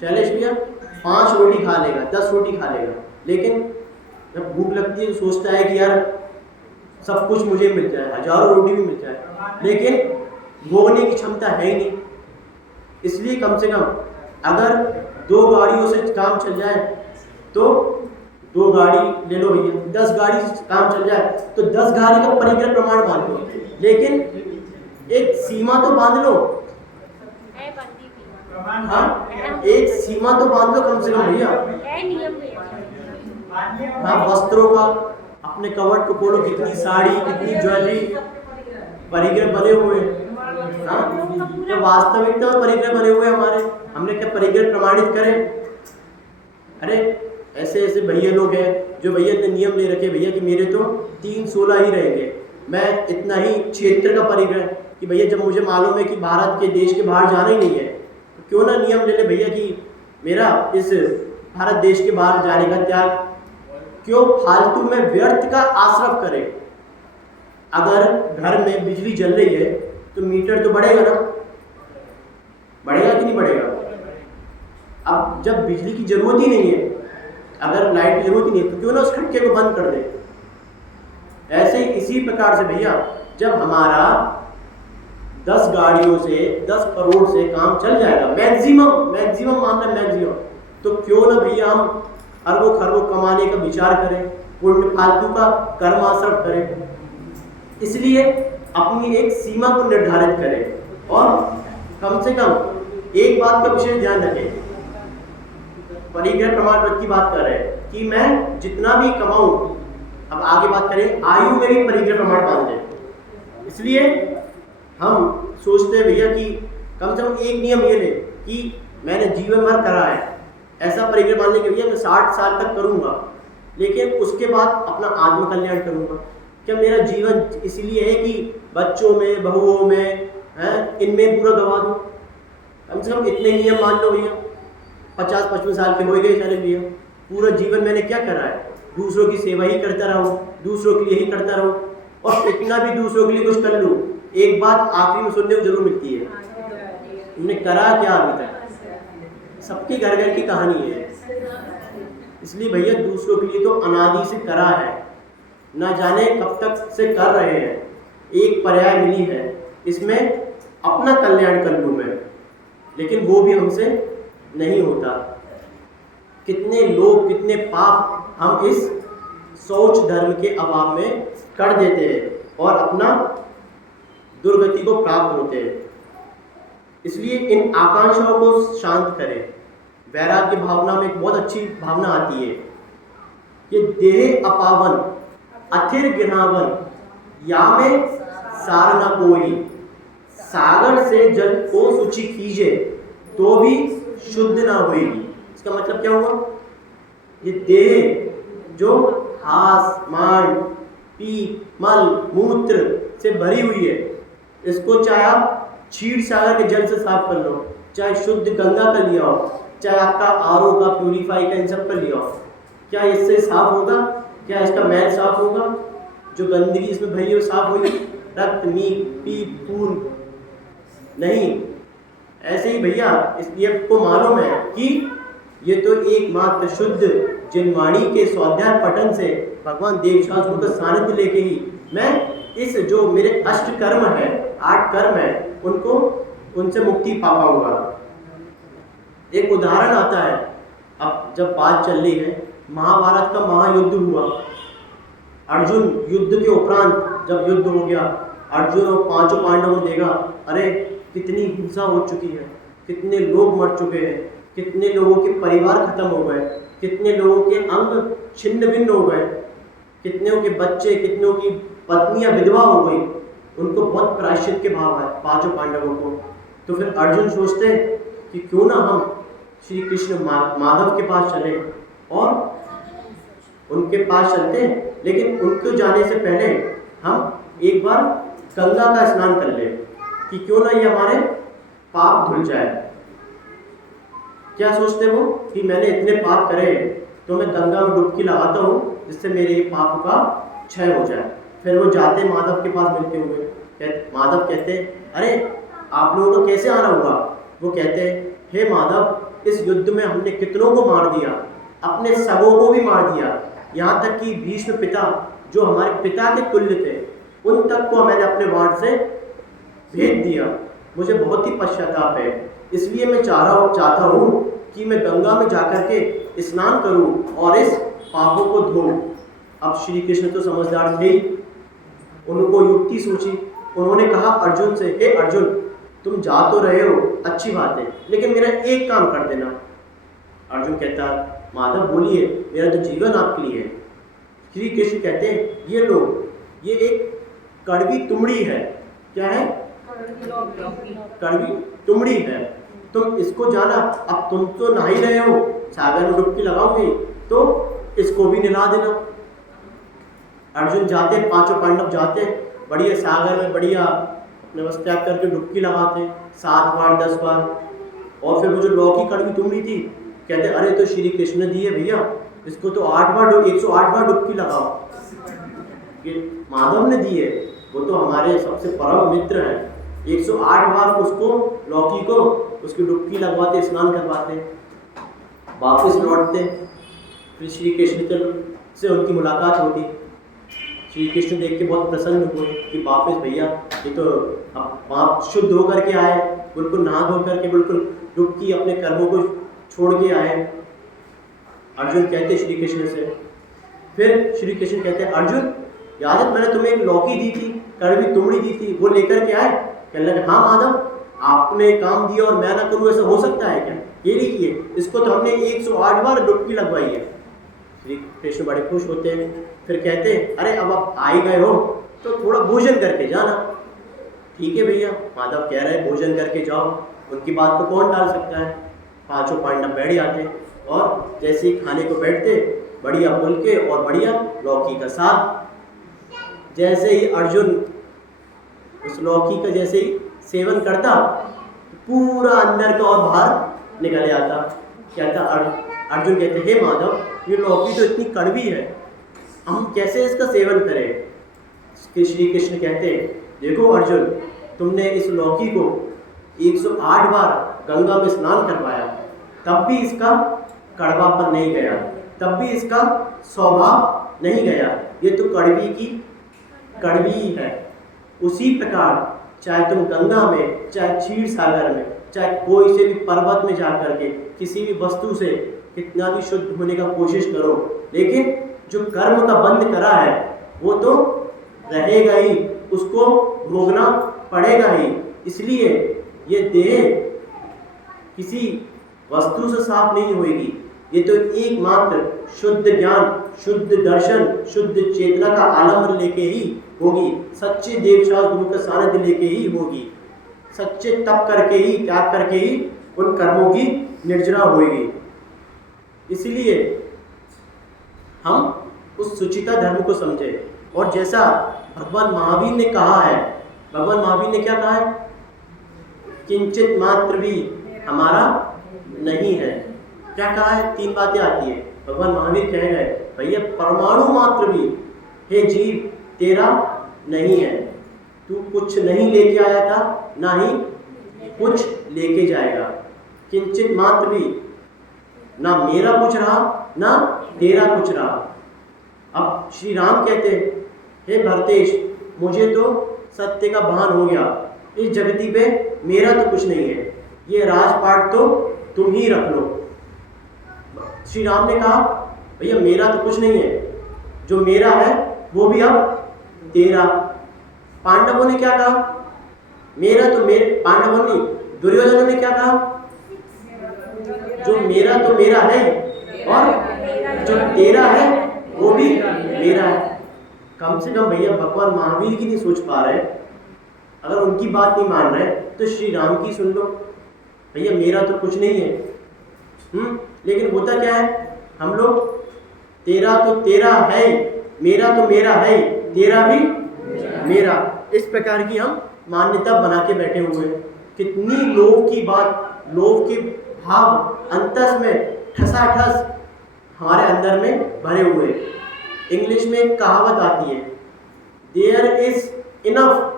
शैलेश भैया 5 रोटी खा लेगा, 10 रोटी खा लेगा, लेकिन जब भूख लगती है तो सोचता है कि यार सब कुछ मुझे मिल जाए, हजारों रोटी भी मिल जाए, लेकिन भोगने की क्षमता है ही नहीं। इसलिए कम से कम अगर 2 गाड़ियों से काम चल जाए तो 2 गाड़ी ले लो भैया, 10 गाड़ी से काम चल जाए तो 10 गाड़ी का परिग्रह प्रमाण बांध लो, लेकिन एक सीमा तो बांध लो। हाँ, एक सीमा तो बांध लो कम से कम भैया। हाँ, वस्त्रों का अपने कवर्ट को खोलो, कितनी साड़ी, कितनी ज्वेलरी, परिग्रह बने हुए। हाँ, तो वास्तविकता में परिग्रह बने हुए हमारे, हमने क्या परिग्रह प्रमाणित करें? अरे ऐसे ऐसे भैया लोग हैं जो भैया ने नियम ले रखे भैया कि मेरे तो 3-16 ही रहेंगे, मैं इतना ही क्षेत्र का परिग्रह, कि भैया जब मुझे मालूम है कि भारत के देश के बाहर जाना ही नहीं है, तो क्यों ना नियम ले ले भैया कि मेरा इस भारत देश के बाहर जाने का त्याग, क्यों फालतू में व्यर्थ का आश्रय करे। अगर घर में बिजली जल रही है तो मीटर तो बढ़ेगा ना, बढ़ेगा कि नहीं बढ़ेगा? अब जब बिजली की जरूरत ही नहीं है, अगर लाइट की जरूरत ही नहीं है, तो क्यों ना उस खटके को बंद कर दे। ऐसे ही इसी प्रकार से भैया, जब हमारा 10 गाड़ियों से 10 करोड़ से काम चल जाएगा, मैक्सिमम मामला मैक्सिमम, तो क्यों ना भैया हम अरबों खरबों कमाने का विचार करें, पुण्य फालतू का कर्माश्रय करें। इसलिए अपनी एक सीमा को निर्धारित करें और कम से कम एक बात का विशेष ध्यान रखें। परिग्रह प्रमाण व्रत की बात कर रहे हैं कि मैं जितना भी कमाऊं, अब आगे बात करें आयु में भी परिग्रह प्रमाण बांध दें। इसलिए हम सोचते हैं भैया कि कम से कम एक नियम ये ले कि मैंने जीवन भर करा है, ऐसा परिग्रह मान लें कि भैया मैं 60 साल तक करूंगा, लेकिन उसके बाद अपना आत्म कल्याण करूंगा। क्या मेरा जीवन इसलिए है कि बच्चों में, बहुओं में, इनमें पूरा गवा दूं? कम से कम इतने नियम मान लो भैया। 50-55 साल के हो गए सारे भैया, पूरा जीवन मैंने क्या करा है? दूसरों की सेवा ही करता रहूं, दूसरों के लिए ही करता रहूं, और कितना भी दूसरों के लिए कुछ कर लूं, एक बात आखिरी में सुनने को जरूर मिलती है, तुमने करा क्या अभी तक? सबकी घर घर की कहानी है। इसलिए भैया दूसरों के लिए तो अनादि से करा है, ना जाने कब तक से कर रहे हैं, एक पर्याय मिली है, इसमें अपना कल्याण कर लूँ मैं, लेकिन वो भी हमसे नहीं होता। कितने लोग, कितने पाप हम इस शौच धर्म के अभाव में कर देते हैं और अपना दुर्गति को प्राप्त होते हैं। इसलिए इन आकांक्षाओं को शांत करें। वैराग्य भावना में एक बहुत अच्छी भावना आती है कि देह अपावन अथिर गिनावन, या में सार न कोई, सागर से जल को शुचि कीजे तो भी शुद्ध ना होएगी। इसका मतलब क्या हुआ? ये देह जो हास, मान, पी, मल, मूत्र से भरी हुई है, इसको चाहे आप क्षीर सागर के जल से साफ कर लो, चाहे शुद्ध गंगा का लिया हो, चाहे आपका आरओ का, प्यूरिफाई का, इन सब का लिया हो, क्या इससे साफ होगा? क्या इसका मैल साफ होगा? जो गंदगी इसमें भरी है वो साफ होगी? रक्त, मीट, पीप, खून नहीं। ऐसे ही भैया इसलिए आपको मालूम है कि ये तो एकमात्र शुद्ध जिनवाणी के स्वाध्याय पठन से भगवान देवशास्त्रों का सानिध्य लेके ही मैं इस जो मेरे अष्ट कर्म है, 8 कर्म है, उनको उनसे मुक्ति पा पाऊंगा। एक उदाहरण आता है, अब जब बात चल रही है, महाभारत का महायुद्ध हुआ, अर्जुन युद्ध के उपरांत जब युद्ध हो गया, अर्जुन और 5 पांडवों ने देखा, अरे कितनी हिंसा हो चुकी है, कितने लोग मर चुके हैं, कितने लोगों के परिवार खत्म हो गए, कितने लोगों के अंग छिन्न भिन्न हो गए, कितनों के बच्चे, कितनों की पत्नियां विधवा हो गई। उनको बहुत प्रायश्चित के भाव है पांचों पांडवों को। तो फिर अर्जुन सोचते कि क्यों ना हम श्री कृष्ण माधव के पास चले और उनके पास चलते हैं, लेकिन उनको जाने से पहले हम एक बार गंगा का स्नान कर ले कि क्यों ना ये हमारे पाप धुल जाए। क्या सोचते वो कि मैंने इतने पाप करे तो मैं गंगा में डुबकी लगाता हूँ जिससे मेरे पाप का क्षय हो जाए। फिर वो जाते माधव के पास मिलते हुए, माधव कहते अरे आप लोगों को कैसे आना हुआ? वो कहते हे माधव, इस युद्ध में हमने कितनों को मार दिया, अपने सबों को भी मार दिया, यहाँ तक कि भीष्म पिता जो हमारे पिता के तुल्य थे उन तक को मैंने अपने वाण से भेज दिया। मुझे बहुत ही पश्चाताप है, इसलिए मैं चाहता हूँ कि मैं गंगा में जाकर के स्नान करूँ और इस पापों को धोऊं। अब श्री कृष्ण तो समझदार थे ही, उनको युक्ति सूझी। उन्होंने कहा अर्जुन से, हे अर्जुन, तुम जा तो रहे हो, अच्छी बात है, लेकिन मेरा एक काम कर देना। अर्जुन कहता माधव बोलिए, मेरा तो जीवन आपके लिए है। श्री कृष्ण कहते हैं ये लो, ये एक कड़वी तुमड़ी है। क्या है? कड़वी तुमड़ी है, तुम इसको जाना। अब तुम तो नहा ही रहे हो, सागर में डुबकी लगाओगे तो इसको भी नला देना। अर्जुन जाते, पांचों पांडव जाते, बढ़िया सागर में बढ़िया नमस्कार करके डुबकी लगाते 7 बार 10 बार। और फिर वो जो लौकी कड़वी तुमड़ी थी, कहते अरे तो श्री कृष्ण ने दी है भैया, इसको तो 108 बार डुबकी लगाओ। ये माधव ने दी है, वो तो हमारे सबसे परम मित्र हैं। 108 बार उसको लौकी को उसकी डुबकी लगवाते, स्नान करवाते, वापस लौटते। फिर श्री कृष्ण से उनकी मुलाकात होती। श्री कृष्ण देख के बहुत प्रसन्न हुए कि वापस भैया ये तो अब पाप शुद्ध होकर के आए, बिल्कुल नहा धो करके बिल्कुल डुबकी अपने कर्मों को छोड़ के आए। अर्जुन कहते श्री कृष्ण से, फिर श्री कृष्ण कहते अर्जुन याद है मैंने तुम्हें एक लौकी दी थी, कड़वी तुमड़ी दी थी, वो लेकर के आए? कहने लगे हाँ माधव, आपने काम दिया और मैं ना करूँ, ऐसा हो सकता है क्या? ये लिखिए, इसको तो हमने 108 बार डुबकी लगवाई है। श्री कृष्ण बड़े खुश होते हैं। फिर कहते हैं अरे अब आप आ ही गए हो तो थोड़ा भोजन करके जाना। ठीक है भैया, माधव कह रहे हैं भोजन करके जाओ, उनकी बात को कौन टाल सकता है। पांचों पांडव बैठ जाते और जैसे ही खाने को बैठते, बढ़िया फुलके और बढ़िया लौकी का साग। जैसे ही अर्जुन उस लौकी का जैसे ही सेवन करता, पूरा अंदर का और बाहर निकल आता। कहता अर्जुन कहते हे माधव, ये लौकी तो इतनी कड़वी है, हम कैसे इसका सेवन करें? श्री कृष्ण कहते देखो अर्जुन, तुमने इस लौकी को 108 बार गंगा में स्नान करवाया, तब भी इसका कड़वापन नहीं गया, तब भी इसका स्वभाव नहीं गया, ये तो कड़वी की कड़वी है। उसी प्रकार चाहे तुम गंगा में, चाहे क्षीर सागर में, चाहे कोई से भी पर्वत में जाकर के किसी भी वस्तु से कितना भी शुद्ध होने का कोशिश करो, लेकिन जो कर्म का बंध करा है वो तो रहेगा ही, उसको भोगना पड़ेगा ही। इसलिए ये देह किसी वस्तु से साफ नहीं होगी, ये तो एकमात्र शुद्ध ज्ञान, शुद्ध दर्शन, शुद्ध चेतना का आलम्बन लेके ही होगी, सच्चे देवशास्त्र गुरु का सानिध्य लेके ही होगी, सच्चे तप करके ही, त्याग करके ही उन कर्मों की निर्जरा होगी। इसलिए हम उस सुचिता धर्म को समझे। और जैसा भगवान महावीर ने कहा है, भगवान महावीर ने क्या कहा है? किंचित मात्र भी हमारा नहीं है। क्या कहा है? 3 बातें आती है। भगवान महावीर कह रहे भैया परमाणु मात्र भी हे जीव तेरा नहीं है, तू कुछ नहीं लेके आया था, ना ही कुछ लेके जाएगा। किंचित मात्र भी, ना मेरा कुछ रहा ना तेरा कुछ रहा। अब श्री राम कहते हे भरतेश, मुझे तो सत्य का भान हो गया, इस जगती पे मेरा तो कुछ नहीं है, ये राजपाट तो तुम ही रख लो। श्री राम ने कहा भैया मेरा तो कुछ नहीं है, जो मेरा है वो भी अब तेरा। पांडवों ने क्या कहा? मेरा तो मेरे, पांडवों ने, दुर्योधन ने क्या कहा? जो मेरा तो मेरा है और जो तेरा है वो भी मेरा है। कम से कम भैया भगवान महावीर की नहीं सोच पा रहे अगर उनकी बात नहीं मान रहे तो श्री राम की सुन लो, भैया मेरा तो कुछ नहीं है। लेकिन होता क्या है, हम लोग तेरा तो तेरा है, मेरा तो मेरा है, तेरा भी मेरा, इस प्रकार की हम मान्यता बना के बैठे हुए हैं। कितनी लोभ की बात, लोभ के भाव अंतस में ठसाठस हमारे अंदर में भरे हुए। इंग्लिश में एक कहावत आती है, there is enough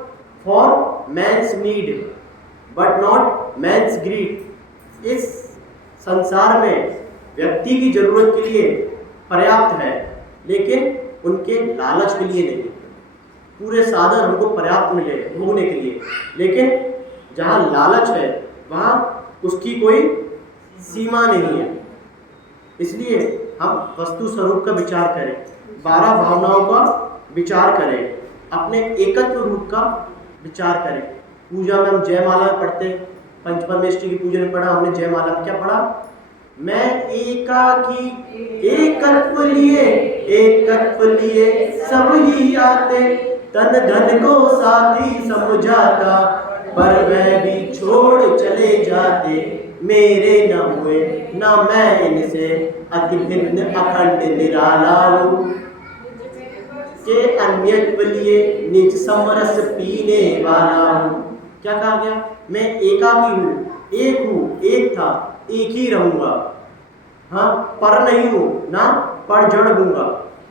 for man's need but not man's greed. इस संसार में व्यक्ति की जरूरत के लिए पर्याप्त है, लेकिन उनके लालच के लिए नहीं। पूरे साधन हमको पर्याप्त मिले भोगने के लिए, लेकिन जहाँ लालच है वहाँ उसकी कोई सीमा नहीं है। इसलिए हम वस्तु स्वरूप का विचार करें, 12 भावनाओं का विचार करें, अपने एकत्व रूप का विचार करें। पूजा में हम जयमाला पढ़ते, पंचपरमेष्ठी की पूजा में पढ़ा हमने जयमाला में क्या पढ़ा, मैं एकाकी एकत्व लिए सब ही आते, तन धन को साथी समझाता, पर वह भी छोड़ चले जाते, मेरे न हुए न मैं इनसे, अति भिन्न अखंड निराला हूँ, के अन्यत्व लिए निज समरस पीने वाला हूँ। क्या कहा गया, मैं एकाकी हूँ, एक था, एक ही रहूंगा, हाँ पर नहीं हूँ ना पर जड़ दूंगा।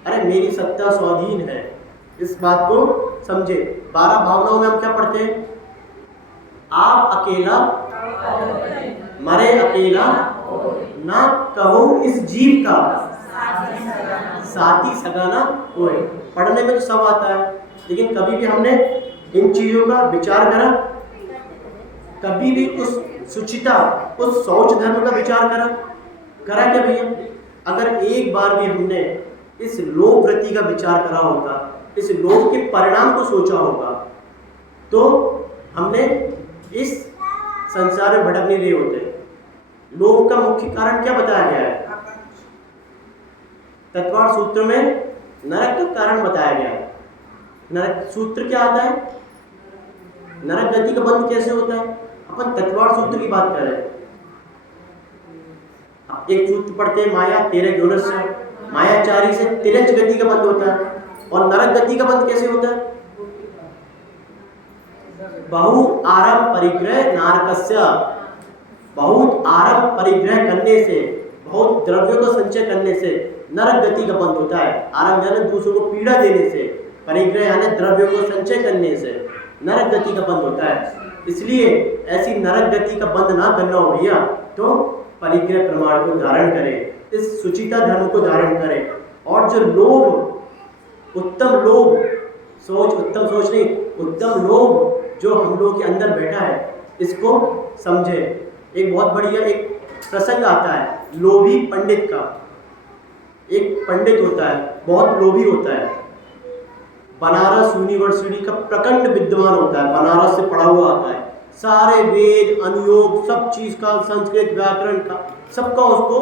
अरे मेरी सत्ता स्वाधीन है, इस बात को समझे। 12 भावनाओं में हम क्या पढ़ते हैं, आप अकेला मरे अकेला, ना कहो इस जीव का साथी सगाना कोई। पढ़ने में तो सब आता है, लेकिन कभी भी हमने इन चीजों का विचार करा, कभी भी उस शुचिता, उस शौच धर्म का विचार करा क्या भैया? अगर एक बार भी हमने इस लोभ वृत्ति का विचार करा होगा, इस लोभ के परिणाम को सोचा होगा, तो हमने इस संसार में भटक नहीं रहे होते। लोभ का मुख्य कारण क्या बताया गया है? तत्वार्थ सूत्र में नरक का कारण बताया गया है। नरक सूत्र क्या आता है, नरक गति का बंध कैसे होता है? अपन तत्वार्थ सूत्र की बात कर रहे हैं। एक सूत्र पढ़ते हैं, माया 13 गुणस्य, मायाचारी से तिरंज गति का बंध होता है। और नरक गति का बंध कैसे होता है? बहु आरंभ परिग्रह नारकस्य, बहुत आरंभ परिग्रह करने से, बहुत द्रव्यों का संचय करने से नरक गति का बंध होता है। आरंभ यानी दूसरों को पीड़ा देने से, परिग्रह यानी द्रव्यों को संचय करने से नरक गति का बंध होता है। इसलिए ऐसी नरक गति का बंध ना करना हो भैया, तो परिग्रह प्रमाण को धारण करें, इस सुचिता धर्म को धारण करें। और जो लोभ, उत्तम लोभ, सोच उत्तम सोच नहीं, उत्तम लोभ जो हम लोगों के अंदर बैठा है, इसको समझे। एक बहुत बढ़िया एक प्रसंग आता है लोभी पंडित का। एक पंडित होता है, बहुत लोभी होता है, बनारस यूनिवर्सिटी का प्रखंड विद्वान होता है, बनारस से पढ़ा हुआ आता है, सारे वेद अनुयोग सब चीज़ का, संस्कृत व्याकरण का सबका उसको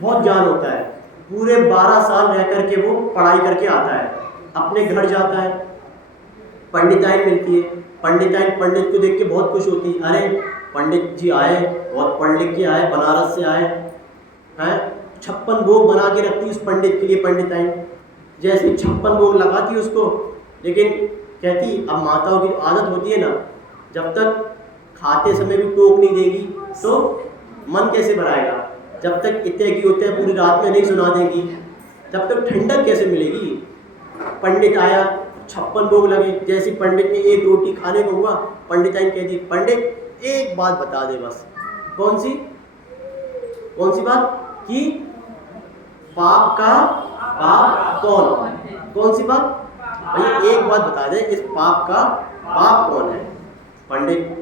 बहुत ज्ञान होता है। पूरे 12 साल रह करके वो पढ़ाई करके आता है, अपने घर जाता है, पंडिताइन मिलती है, पंडिताइन पंडित को देख के बहुत खुश होती है, अरे पंडित जी आए, बहुत पढ़ लिख के आए, बनारस से आए हैं। 56 भोग बना के रखती उस पंडित के लिए पंडिताइन, जैसे 56 भोग लगाती उसको। लेकिन कहती, अब माताओं की आदत होती है ना, जब तक खाते समय भी टोक नहीं देगी तो मन कैसे भराएगा, जब तक इतने की होते हैं पूरी रात में नहीं सुना देंगी, जब तक ठंडक कैसे मिलेगी। पंडित आया, 56 भोग लगे, जैसे पंडित ने एक रोटी खाने को हुआ, पंडिताइन कहती, पंडित एक बात बता दे बस। कौन सी बात? कि पाप का बाप कौन? कौन सी बात भैया? एक बात बता दे, इस पाप का बाप कौन है? पंडित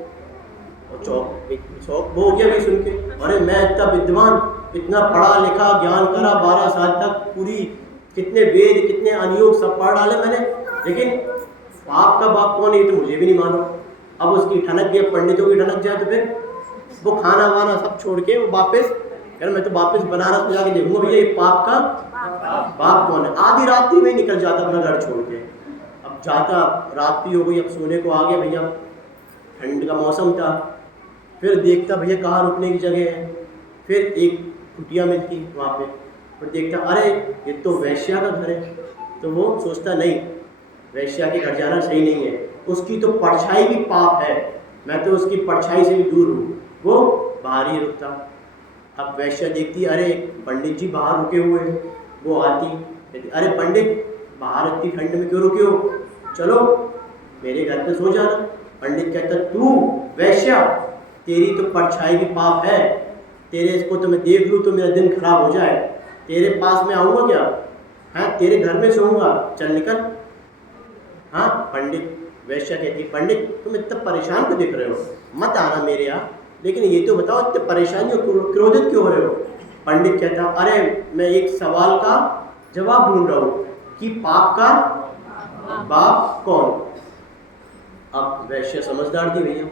चौक वो हो गया भी सुन के, अरे मैं इतना विद्वान, इतना पढ़ा लिखा, ज्ञान करा, 12 साल तक पूरी कितने वेद कितने अनुयोग सब पढ़ डाले मैंने, लेकिन पाप का बाप कौन है ये तो मुझे भी नहीं मालूम। अब उसकी ठनक गया, पंडितों की ठनक जाए तो फिर वो खाना वाना सब छोड़ के वो वापस, यार मैं तो वापस बनारस में जाके देखूंगा भैया ये पाप का बाप कौन है। आधी रात्रि में निकल जाता अपना घर छोड़ के। अब जाता, रात्रि हो गई, अब सोने को आ गया भैया, ठंड का मौसम था। फिर देखता भैया कहाँ रुकने की जगह है, फिर एक कुटिया मिलती वहाँ पे, फिर देखता अरे ये तो वैश्या का घर है। तो वो सोचता नहीं, वैश्या के घर जाना सही नहीं है, उसकी तो परछाई भी पाप है, मैं तो उसकी परछाई से भी दूर हूँ, वो बाहर ही रुकता। अब वैश्या देखती अरे पंडित जी बाहर रुके हुए हैं, वो आती कहती अरे पंडित बाहर इतनी ठंड में क्यों रुके हो, चलो मेरे घर पे सो जाना। पंडित कहता तू वैश्या, तेरी तो परछाई भी पाप है, तेरे इसको तो मैं देख लूँ तो मेरा दिन खराब हो जाए, तेरे पास में आऊँगा क्या, हाँ तेरे घर में सोऊंगा, चल निकल। हाँ पंडित, वैश्या कहती पंडित तुम इतना परेशान क्यों दिख रहे हो, मत आना मेरे यहाँ, लेकिन ये तो बताओ इतने परेशानी और क्रोधित क्यों हो रहे हो। पंडित कहता अरे मैं एक सवाल का जवाब ढूंढ रहा हूँ कि पाप का बाप कौन। अब वैश्या समझदार थी भैया,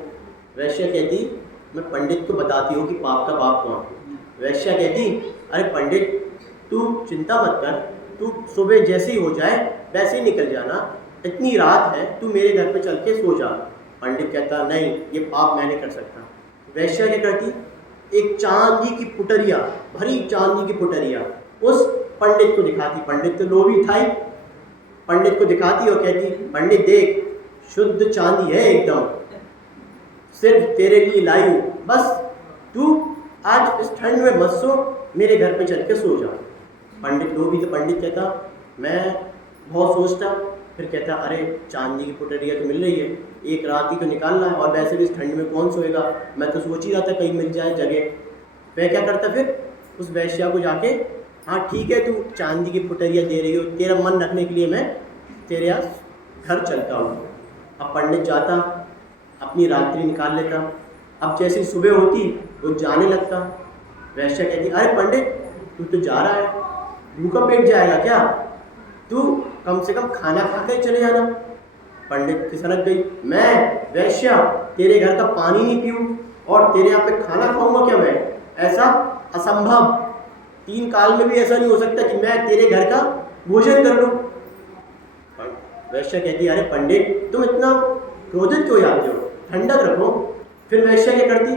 वैश्या कहती मैं पंडित को बताती हूँ कि पाप का बाप कौन। वैश्या कहती अरे पंडित तू चिंता मत कर, तू सुबह जैसे ही हो जाए वैसे ही निकल जाना, इतनी रात है तू मेरे घर पे चल के सो जा। पंडित कहता नहीं ये पाप मैं नहीं कर सकता। वैश्या क्या करती, एक चांदी की पुटरिया, भरी चांदी की पुटरिया उस पंडित को दिखाती। पंडित तो लोभी था ही, पंडित को दिखाती और कहती पंडित देख शुद्ध चांदी है एकदम, सिर्फ तेरे लिए लाई हूँ, बस तू आज इस ठंड में मत सो, मेरे घर पे चल के सो जा। पंडित लोभी तो पंडित कहता मैं बहुत सोचता, फिर कहता अरे चांदी की पुटरिया तो मिल रही है, एक रात ही तो निकालना है, और वैसे भी इस ठंड में कौन सोएगा, मैं तो सोच ही रहा था कहीं मिल जाए जगह। वह क्या करता फिर उस वैश्या को जाके हाँ ठीक है तू चांदी की पुटरिया दे रही हो, तेरा मन रखने के लिए मैं तेरे यहाँ घर चलता हूँ। अब पंडित जाता, अपनी रात्रि निकाल लेता। अब जैसे सुबह होती वो जाने लगता। वैश्या कहती अरे पंडित तू तो जा रहा है, भूखा पेट जाएगा क्या, तू कम से कम खाना खा कर चले जाना। पंडित की सनक गई, मैं वैश्या तेरे घर का पानी नहीं पीऊँ और तेरे यहाँ पे खाना खाऊंगा क्या मैं, ऐसा असंभव, 3 काल में भी ऐसा नहीं हो सकता कि मैं तेरे घर का भोजन कर लूँ। वैश्या कहती अरे पंडित तुम इतना क्रोधित क्यों जाते हो, ठंडक रखो। फिर वैश्या क्या करती,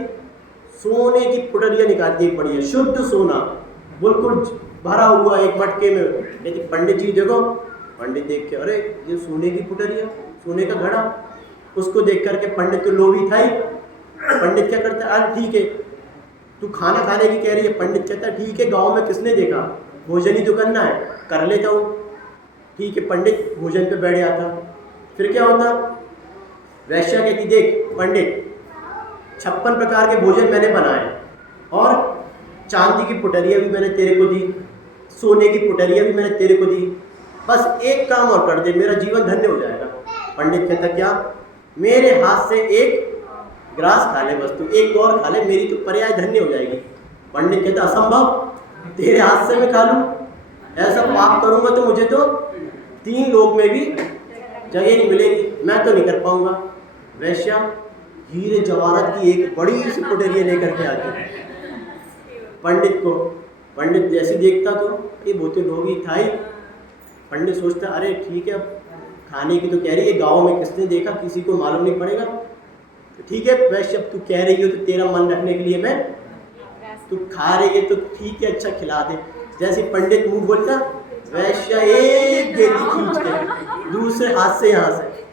सोने की पुटरिया निकालती एक बढ़िया शुद्ध सोना, बिल्कुल भरा हुआ एक मटके में। कहती पंडित जी देखो। पंडित देख के अरे ये सोने की पुटरिया, सोने का घड़ा। उसको देख करके पंडित तो लोभी था ही, पंडित क्या करता अरे ठीक है तू खाना खाने की कह रही है। पंडित कहता ठीक है गाँव में किसने देखा, भोजन ही तो करना है, कर लेता हूँ। ठीक है पंडित भोजन पे बैठ जाता। फिर क्या होता, वैश्या कहती देख पंडित 56 प्रकार के भोजन मैंने बनाए और चांदी की पुटरिया भी मैंने तेरे को दी, सोने की पुटरिया भी मैंने तेरे को दी, बस एक काम और कर दे मेरा जीवन धन्य हो जाएगा। पंडित कहता क्या, मेरे हाथ से एक ग्रास खा ले, बस तू एक और खा ले, मेरी तो पर्याय धन्य हो जाएगी। पंडित कहता असंभव, तेरे हाथ से मैं खा लूँ, ऐसा पाप करूँगा तो मुझे तो 3 लोक में भी जगह नहीं मिलेगी, मैं तो नहीं कर पाऊँगा। वैश्या हीरे जवाहरात की एक बड़ी सी पुटरिया लेकर के आती पंडित को। पंडित जैसे देखता तो ये वो तो लोग ही था ही। पंडित सोचता अरे ठीक है अब खाने की तो कह रही है, गाँव में किसने देखा, किसी को मालूम नहीं पड़ेगा, तो ठीक है वैश्य अब तू कह रही हो तो तेरा मन रखने के लिए मैं, तू खा रही है तो ठीक है अच्छा खिला दे। जैसे पंडित मुंह बोलता वैश्य एक गेंदी खींच के दूसरे हाथ से यहाँ से।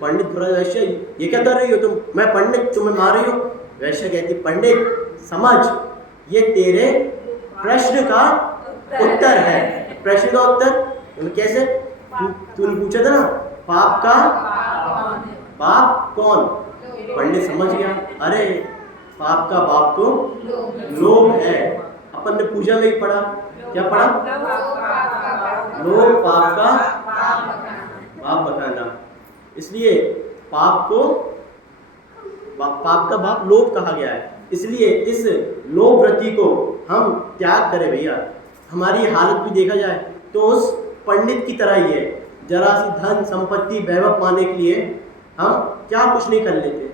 पंडित बोला वैश्य ये क्या कर रही हो तुम, मैं पंडित तुम्हें मार रही हो। वैश्य कहती पंडित समझ ये तेरे प्रश्न का उत्तर है। प्रश्न का उत्तर कैसे, तूने पूछा था ना पाप का बाप कौन। पंडित समझ गया अरे पाप का बाप तो लोभ है। अपन ने पूजा में ही पढ़ा, क्या पढ़ा, लोभ पाप का बाप बताना। इसलिए पाप को पाप का बाप लोभ कहा गया है। इसलिए इस लोभ वृत्ति को हम त्याग करें भैया। हमारी हालत भी देखा जाए तो उस पंडित की तरह ही है, जरा सी धन संपत्ति वैभव पाने के लिए हम क्या कुछ नहीं कर लेते,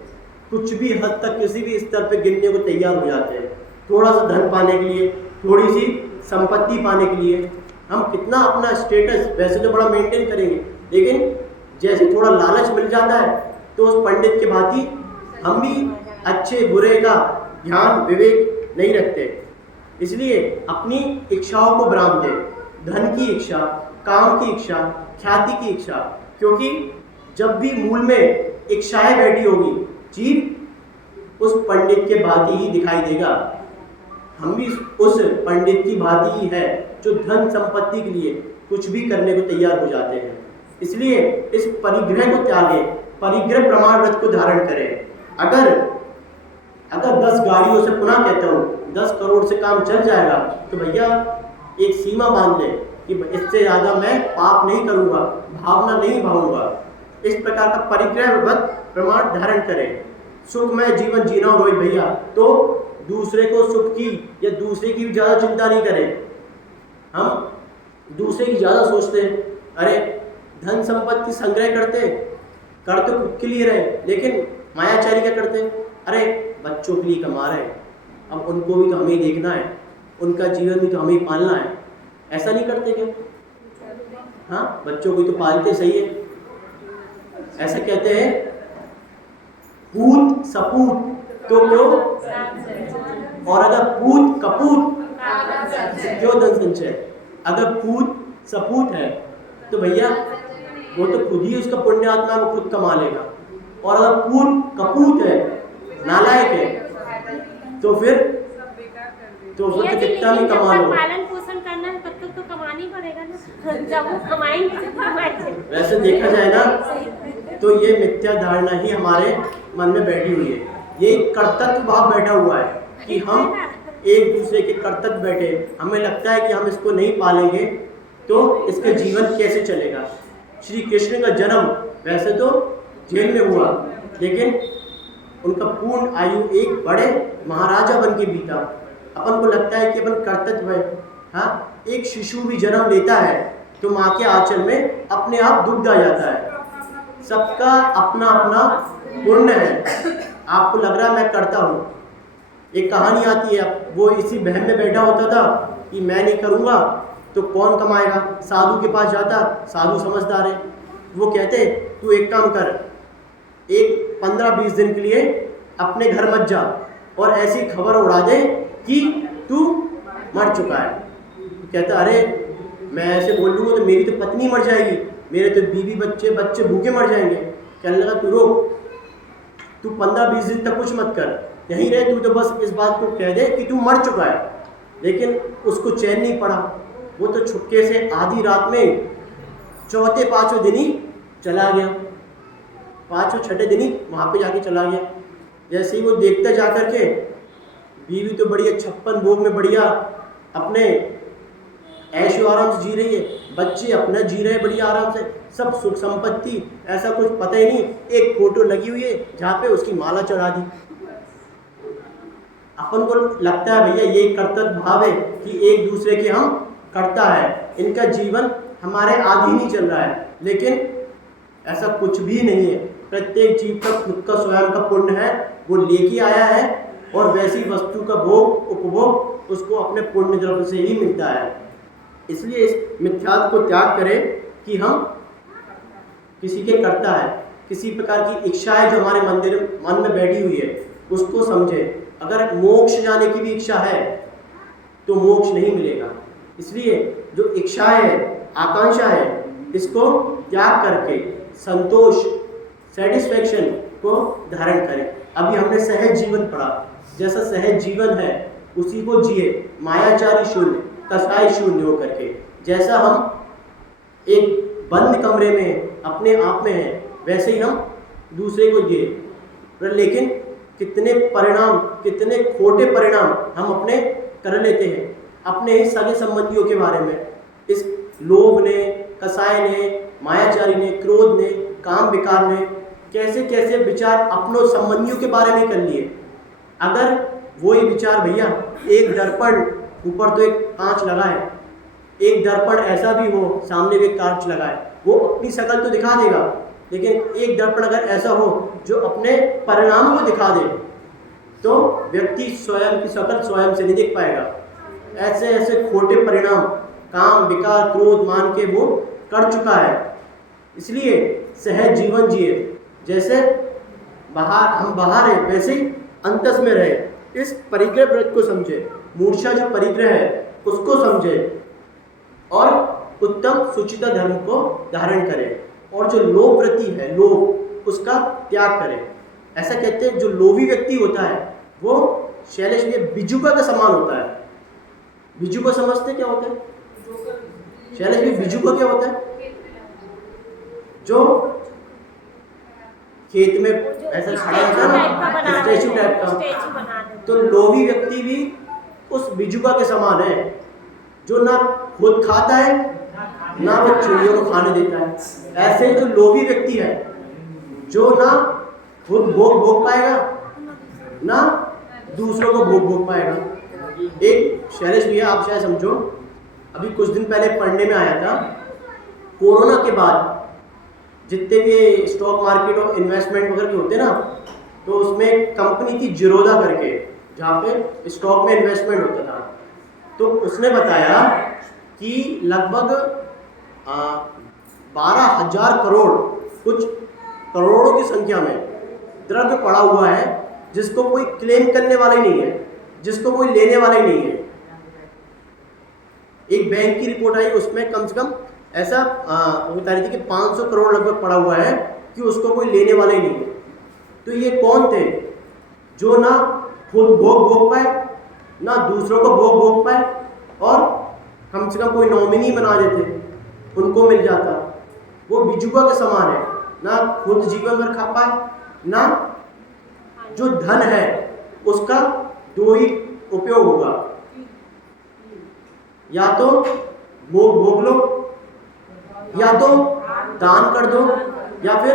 कुछ भी हद तक किसी भी स्तर पे गिरने को तैयार हो जाते हैं। थोड़ा सा धन पाने के लिए, थोड़ी सी संपत्ति पाने के लिए हम कितना अपना स्टेटस वैसे तो बड़ा मेंटेन करेंगे, लेकिन जैसे थोड़ा लालच मिल जाता है तो उस पंडित के भांति हम भी अच्छे बुरे का ध्यान विवेक नहीं रखते। इसलिए अपनी इच्छाओं को विराम दे, धन की इच्छा, काम की इच्छा, ख्याति की इच्छा, क्योंकि जब भी मूल में इच्छाएं बैठी होगी, जीव उस पंडित के भांति ही दिखाई देगा। हम भी उस पंडित की भांति ही है जो धन संपत्ति के लिए कुछ भी करने को तैयार हो जाते हैं। इसलिए इस परिग्रह को त्यागे, परिग्रह प्रमाण व्रत को धारण करें। अगर 10 गाड़ियों से, पुनः कहता हूँ, 10 करोड़ से काम चल जाएगा तो भैया एक सीमा बांध ले कि इससे ज़्यादा मैं पाप नहीं करूँगा, भावना नहीं भाऊंगा। इस प्रकार का परिग्रह व्रत प्रमाण धारण करें। सुखमय जीवन जीना हो रोहित भैया तो दूसरे को सुख की या दूसरे की ज़्यादा चिंता नहीं करें। हम दूसरे की ज़्यादा सोचते हैं, अरे धन संपत्ति संग्रह करते खुद के लिए रहे, लेकिन मायाचारी क्या करते हैं, अरे बच्चों के लिए कमा रहे हैं, अब उनको भी तो हमें ही देखना है, उनका जीवन भी तो हमें ही पालना है। ऐसा नहीं करते क्या? हाँ, बच्चों को तो पालते, सही है। ऐसा कहते हैं, पूत सपूत तो क्यों, और अगर पूत कपूत क्यों धन संचय। अगर पूत सपूत है तो भैया वो तो खुद ही उसका पुण्य आत्मा वो खुद कमा लेगा, और अगर पूत कपूत है, नालायक है, तो फिर तो कितना भी कमा लो, पालन पोषण करना है तब तक तो कमाना ही पड़ेगा ना, जब वो कमाएंगे। वैसे देखा जाए ना तो ये मिथ्या धारणा ही हमारे मन में बैठी हुई है। ये कर्तव्य भाव बैठा हुआ है कि हम एक दूसरे के कर्तव्य बैठे, हमें लगता है कि हम इसको नहीं पालेंगे तो इसका जीवन कैसे चलेगा। श्री कृष्ण का जन्म वैसे तो जेल में हुआ, लेकिन उनका पूर्ण आयु एक बड़े महाराजा बन के बीता। अपन को लगता है कि अपन कर्तव्य है। हाँ, एक शिशु भी जन्म लेता है तो माँ के आंचल में अपने आप दुग्ध आ जाता है। सबका अपना अपना पुण्य है। आपको लग रहा है मैं करता हूँ, एक कहानी आती है, वो इसी बहन में बैठा होता था कि मैं नहीं करूँगा तो कौन कमाएगा। साधु के पास जाता, साधु समझदार है, वो कहते तू एक काम कर, एक 15-20 दिन के लिए अपने घर मत जा और ऐसी खबर उड़ा दे कि तू मर चुका है। कहता अरे मैं ऐसे बोल लूँगा तो मेरी तो पत्नी मर जाएगी, मेरे तो बीवी बच्चे भूखे मर जाएंगे। कहने लगा तू रोक, तू 15-20 दिन तक कुछ मत कर, यहीं रहे, तू तो बस इस बात को कह दे कि तू मर चुका है। लेकिन उसको चैन नहीं पड़ा, वो तो छुपके से आधी रात में चौथे-पाँचवें दिन ही चला गया, 5वें-6ठे दिन ही वहाँ पे जाके चला गया। जैसे ही वो देखता जा कर के, बीवी तो बढ़िया 56 भोग में बढ़िया अपने ऐशो आराम से जी रही है, बच्चे अपना जी रहे हैं बढ़िया आराम से, सब सुख संपत्ति, ऐसा कुछ पता ही नहीं। एक फोटो लगी हुई है जहाँ पे उसकी माला चढ़ा दी। अपन को लगता है भैया ये कर्तव्य भाव है कि एक दूसरे के हम करता है, इनका जीवन हमारे आधीन ही चल रहा है, लेकिन ऐसा कुछ भी नहीं है। प्रत्येक जीव का खुद का स्वयं का पुण्य है, वो लेके आया है, और वैसी वस्तु का भोग उपभोग उसको अपने पुण्य द्रव्य से ही मिलता है। इसलिए इस मिथ्यात्व को त्याग करें कि हम किसी के करता है, किसी प्रकार की इच्छाएं जो हमारे मन में बैठी हुई है उसको समझें। अगर मोक्ष जाने की भी इच्छा है तो मोक्ष नहीं मिलेगा। इसलिए जो इच्छा है, आकांक्षा है, इसको त्याग करके संतोष, सेटिस्फैक्शन को धारण करें। अभी हमने सहज जीवन पढ़ा, जैसा सहज जीवन है उसी को जिए, मायाचारी शून्य, कसाई शून्य होकर के। जैसा हम एक बंद कमरे में अपने आप में हैं, वैसे ही हम दूसरे को जिए। लेकिन कितने कितने खोटे परिणाम हम अपने कर लेते हैं अपने ही सगे संबंधियों के बारे में। इस लोभ ने, कसाय ने, मायाचारी ने, क्रोध ने, काम विकार ने कैसे कैसे विचार अपनों संबंधियों के बारे में कर लिए। अगर वही विचार भैया, एक दर्पण, ऊपर तो एक कांच लगा है, एक दर्पण ऐसा भी हो सामने भी कांच लगा है, वो अपनी शकल तो दिखा देगा, लेकिन एक दर्पण अगर ऐसा हो जो अपने परिणाम को दिखा दे तो व्यक्ति स्वयं की शकल स्वयं से नहीं देख पाएगा। ऐसे ऐसे खोटे परिणाम काम विकार क्रोध मान के वो कर चुका है। इसलिए सहज जीवन जिए। जैसे हम बाहर है वैसे ही अंतस में रहे। इस परिग्रह व्रत को समझे, मूर्छा जो परिग्रह है उसको समझे और उत्तम सुचिता धर्म को धारण करे। और जो लोभ वृत्ति है, लोभ, उसका त्याग करे। ऐसा कहते हैं जो लोभी व्यक्ति होता है वो शैलेश में बिजुका का समान होता है। बिजुका समझते क्या होता है? शैलेश में बिजुका क्या होता है? जो खेत में ऐसा खड़ा होता है ना, स्टैचू टाइप का। तो लोभी व्यक्ति भी उस बिजुका के समान है, जो ना खुद खाता है ना वो चिड़ियों को खाने देता है। ऐसे ही जो लोभी व्यक्ति है, जो ना खुद भोग पाएगा ना दूसरों को भोग पाएगा। एक शैलेश भैया, आप शायद समझो, अभी कुछ दिन पहले पढ़ने में आया था, कोरोना के बाद जितने भी स्टॉक मार्केट और इन्वेस्टमेंट वगैरह के होते हैं ना, तो उसमें एक कंपनी थी जिरोदा करके, जहाँ पे स्टॉक में इन्वेस्टमेंट होता था। तो उसने बताया कि लगभग 12,000 करोड़, कुछ करोड़ों की संख्या में द्रव्य पड़ा हुआ है जिसको कोई क्लेम करने वाला ही नहीं है, जिसको कोई लेने वाला ही नहीं है। एक बैंक की रिपोर्ट आई, उसमें कम से कम ऐसा बता रही थी कि 500 करोड़ लगभग पड़ा हुआ है कि उसको कोई लेने वाला ही नहीं है। तो ये कौन थे? जो ना खुद भोग पाए ना दूसरों को भोग पाए, और कम से कम कोई नॉमिनी बना देते, उनको मिल जाता। वो बिजुका के समान है, ना खुद जीवन भर खा पाए ना जो धन है उसका दो ही उपयोग होगा, या तो भोग लो, या तो दान कर दो, या फिर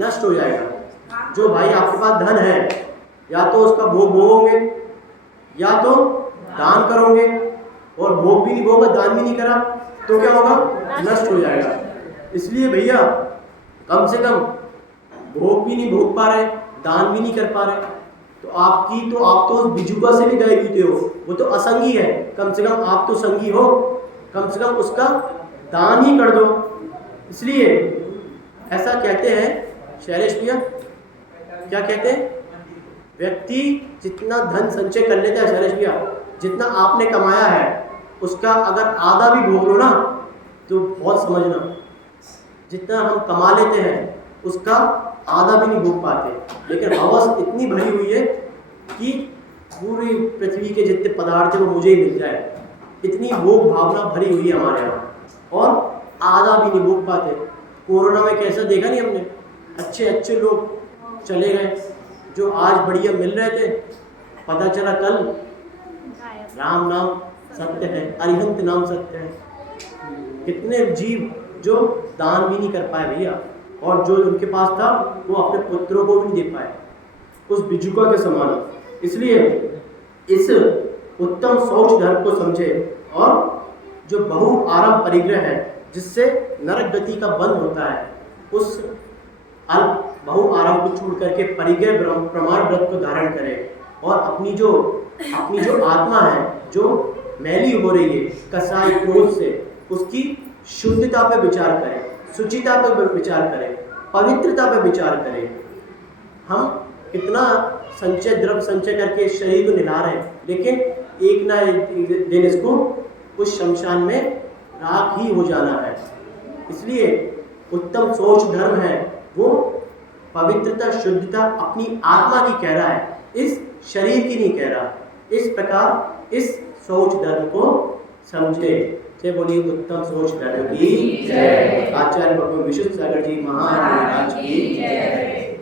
नष्ट हो जाएगा। जो भाई आपके पास धन है, या तो उसका भोग भोगोगे, या तो दान करोगे, और भोग भी नहीं भोगा, दान भी नहीं करा, तो क्या होगा? नष्ट हो जाएगा। इसलिए भैया कम से कम भोग भी नहीं भोग पा रहे, दान भी नहीं कर पा रहे, तो आप तो उस बिजुका से भी गए बीते हो। वो तो असंगी है, कम से कम आप तो संगी हो, कम से कम उसका दान ही कर दो। इसलिए ऐसा कहते हैं शैलेश भैया, क्या कहते हैं? व्यक्ति जितना धन संचय कर लेता है शैलेश भैया, जितना आपने कमाया है उसका अगर आधा भी भोग लो ना, तो बहुत समझना, जितना हम कमा लेते हैं उसका आधा भी नहीं भोग पाते। लेकिन हवस इतनी भरी हुई है कि पूरी पृथ्वी के जितने पदार्थ है वो मुझे ही मिल जाए, इतनी भोग भावना भरी हुई है हमारे यहाँ, और आधा भी नहीं भोग पाते। कोरोना में कैसा देखा नहीं हमने, अच्छे लोग चले गए, जो आज बढ़िया मिल रहे थे, पता चला कल राम नाम सत्य है, अरिहंत नाम सत्य है। कितने जीव जो दान भी नहीं कर पाए भैया, और जो उनके पास था वो अपने पुत्रों को भी नहीं दे पाए, उस बिजुका के समान। इसलिए इस उत्तम शौच धर्म को समझे, और जो बहु आरंभ परिग्रह है जिससे नरक गति का बंध होता है, उस अल्प बहु आरंभ को छोड़ करके परिग्रह प्रमाण व्रत को धारण करें, और अपनी जो आत्मा है जो मैली हो रही है कसाई क्रोध से, उसकी शुद्धता पर विचार करें, सुचिता पर विचार करें, पवित्रता पर विचार करें। हम कितना द्रव्य संचय करके शरीर को निला रहे हैं, लेकिन एक ना एक दिन इसको उस शमशान में राख ही हो जाना है। इसलिए उत्तम सोच धर्म है वो पवित्रता शुद्धता अपनी आत्मा की कह रहा है, इस शरीर की नहीं कह रहा। इस प्रकार इस सोच धर्म को समझे। जय बोलिए उत्तम सोच धर्म की जय। आचार्य भगवान विशुद्ध सागर जी महाराज की जय।